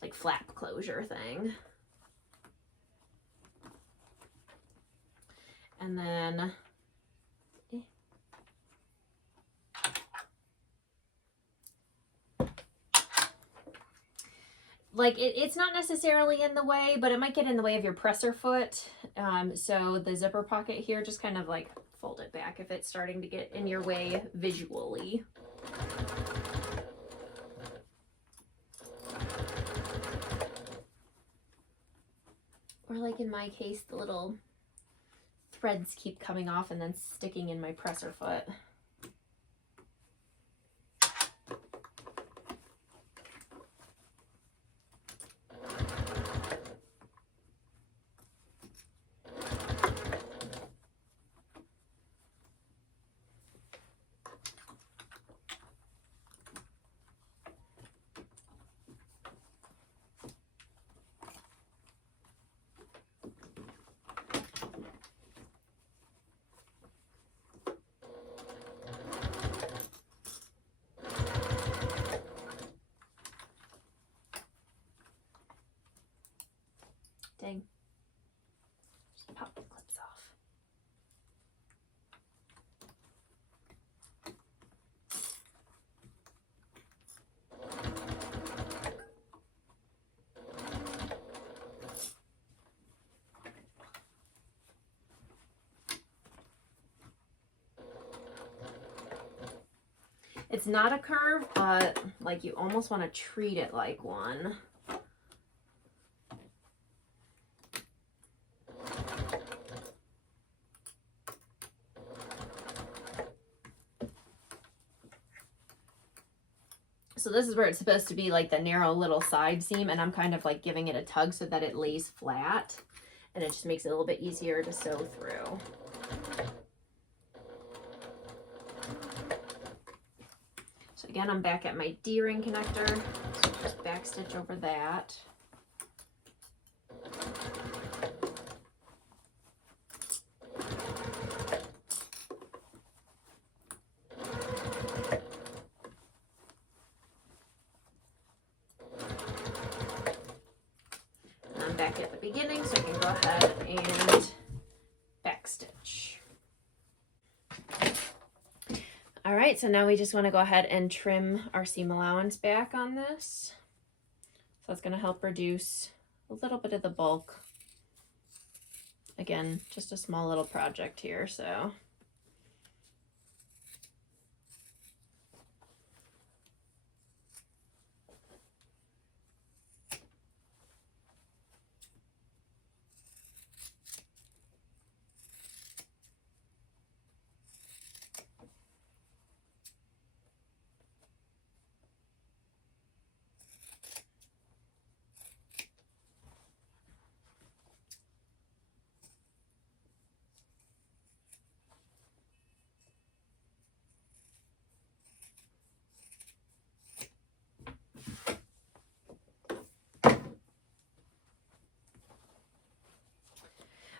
like flap closure thing. And then like it's not necessarily in the way, but it might get in the way of your presser foot. So the zipper pocket here, just kind of like fold it back if it's starting to get in your way visually. Or like in my case, the little threads keep coming off and then sticking in my presser foot. Dang. Just pop the clips off. It's not a curve, but like you almost want to treat it like one. So this is where it's supposed to be like the narrow little side seam, and I'm kind of like giving it a tug so that it lays flat, and it just makes it a little bit easier to sew through. So again, I'm back at my D-ring connector, so just back stitch over that. Back at the beginning, so I can go ahead and backstitch. All right, so now we just want to go ahead and trim our seam allowance back on this. So that's going to help reduce a little bit of the bulk. Again, just a small little project here, so.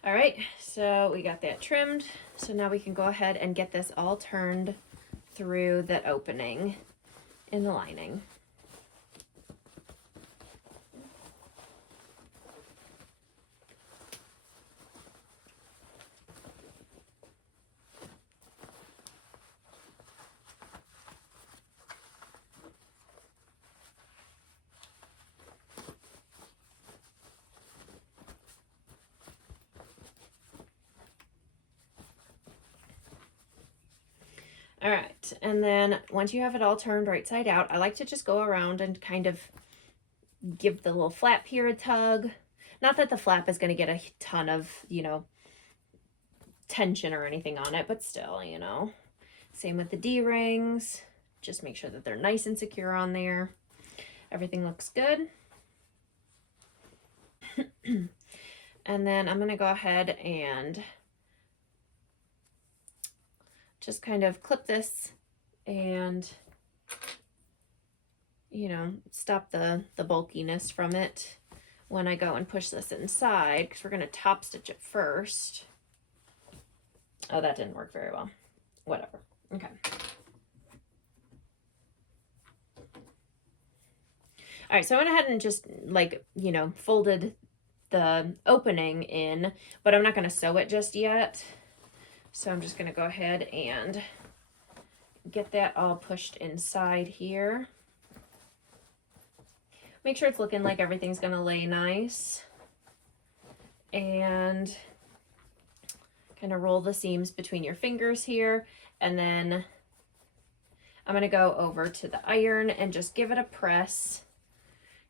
All right, so we got that trimmed. So now we can go ahead and get this all turned through the opening in the lining. All right, and then once you have it all turned right side out, I like to just go around and kind of give the little flap here a tug. Not that the flap is going to get a ton of, you know, tension or anything on it, but still, you know. Same with the D-rings. Just make sure that they're nice and secure on there. Everything looks good. And then I'm going to go ahead and just kind of clip this and, you know, stop the bulkiness from it when I go and push this inside, because we're going to top stitch it first. Oh, that didn't work very well. Whatever. Okay. All right, so I went ahead and just, like, you know, folded the opening in, but I'm not going to sew it just yet. So I'm just going to go ahead and get that all pushed inside here. Make sure it's looking like everything's going to lay nice. And kind of roll the seams between your fingers here. And then I'm going to go over to the iron and just give it a press.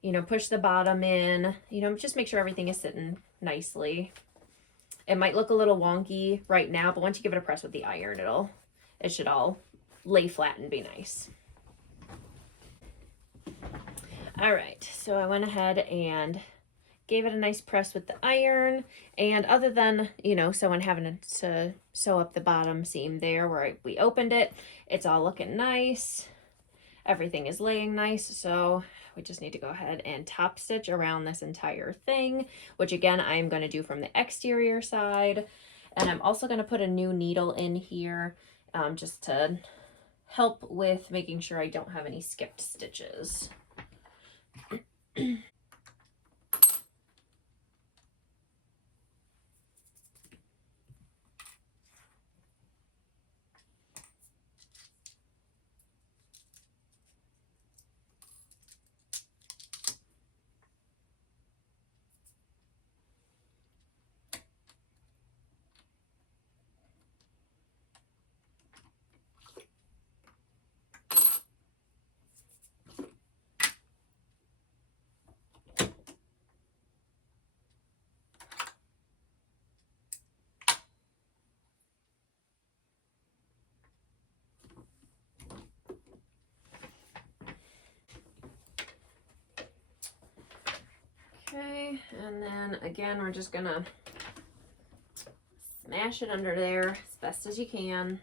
You know, push the bottom in. You know, just make sure everything is sitting nicely. It might look a little wonky right now, but once you give it a press with the iron, it should all lay flat and be nice. All right, so I went ahead and gave it a nice press with the iron, and other than, you know, someone having to sew up the bottom seam there where we opened it, it's all looking nice. Everything is laying nice, so we just need to go ahead and top stitch around this entire thing, which again, I'm going to do from the exterior side. And I'm also going to put a new needle in here just to help with making sure I don't have any skipped stitches. Okay, and then again, we're just gonna smash it under there as best as you can.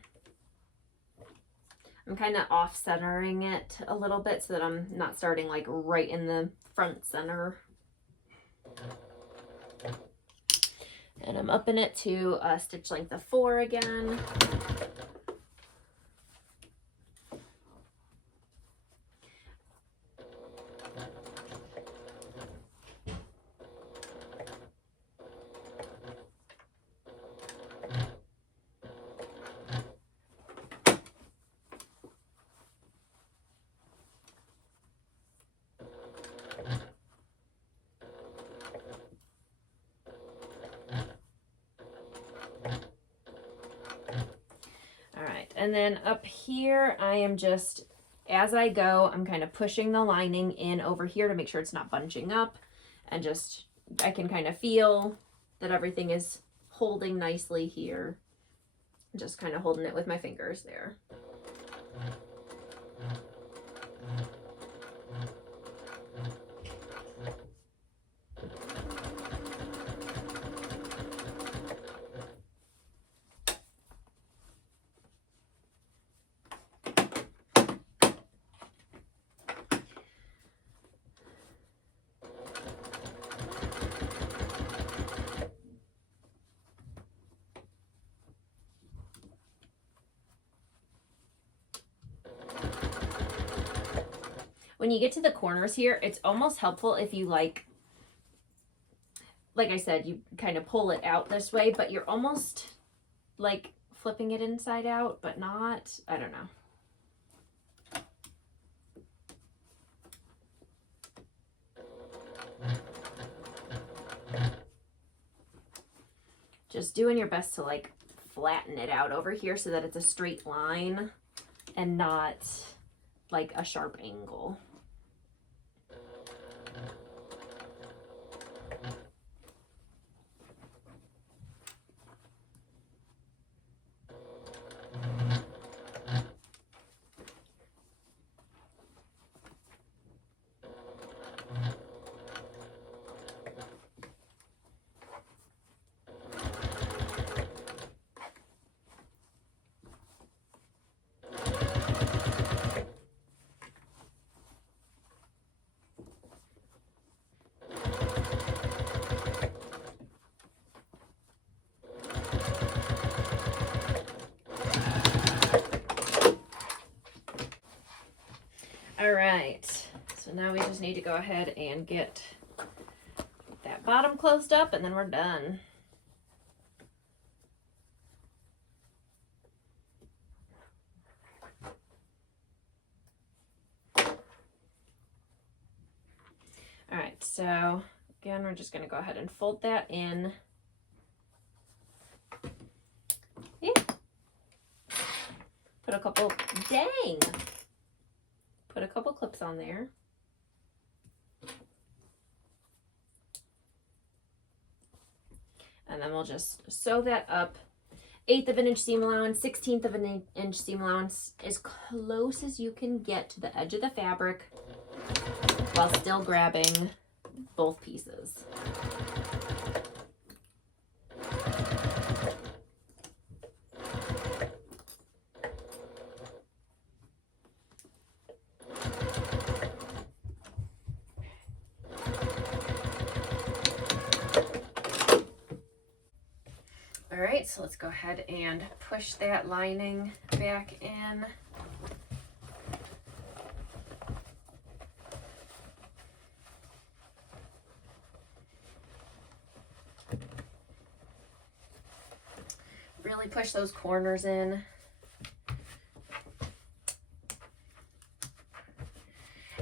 I'm kind of off-centering it a little bit so that I'm not starting like right in the front center. And I'm upping it to a stitch length of 4 again. And then up here, I am just, as I go, I'm kind of pushing the lining in over here to make sure it's not bunching up. And just, I can kind of feel that everything is holding nicely here. Just kind of holding it with my fingers there. When you get to the corners here, it's almost helpful if you like I said, you kind of pull it out this way, but you're almost like flipping it inside out, but not, I don't know. Just doing your best to like flatten it out over here so that it's a straight line and not like a sharp angle. All right, so now we just need to go ahead and get that bottom closed up, and then we're done. All right, so again, we're just going to go ahead and fold that in. Yeah. Put a couple, dang! Put a couple clips on there. And then we'll just sew that up. 1/8 of an inch seam allowance, 1/16 of an inch seam allowance, as close as you can get to the edge of the fabric while still grabbing both pieces. All right, so let's go ahead and push that lining back in. Really push those corners in.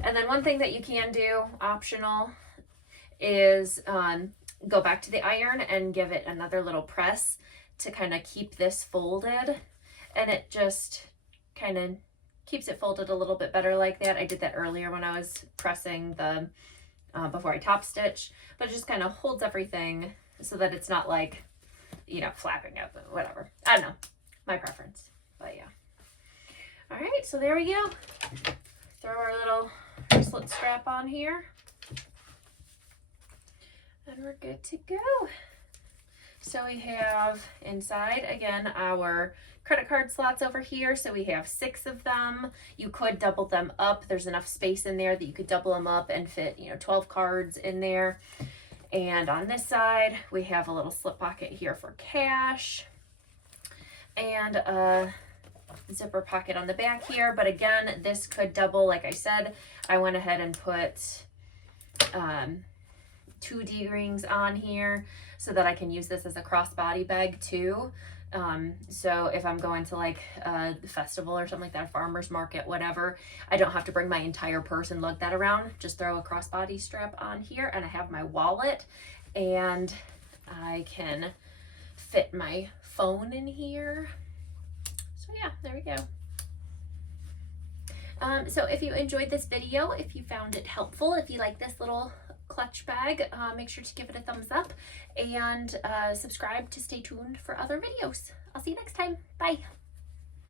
And then one thing that you can do, optional, is go back to the iron and give it another little press to kind of keep this folded, and it just kind of keeps it folded a little bit better like that. I did that earlier when I was pressing the before I top stitch, but it just kind of holds everything so that it's not like, you know, flapping up, whatever. I don't know, my preference, but yeah. All right, so there we go. Throw our little wristlet strap on here, and we're good to go. So we have inside, again, our credit card slots over here. So we have 6 of them. You could double them up. There's enough space in there that you could double them up and fit, you know, 12 cards in there. And on this side, we have a little slip pocket here for cash and a zipper pocket on the back here. But again, this could double. Like I said, I went ahead and put 2 D-rings on here so that I can use this as a crossbody bag too. So if I'm going to like a festival or something like that, farmer's market, whatever, I don't have to bring my entire purse and lug that around. Just throw a crossbody strap on here, and I have my wallet, and I can fit my phone in here. So yeah, there we go. So if you enjoyed this video, if you found it helpful, if you like this little clutch bag, make sure to give it a thumbs up and subscribe to stay tuned for other videos. I'll see you next time. Bye.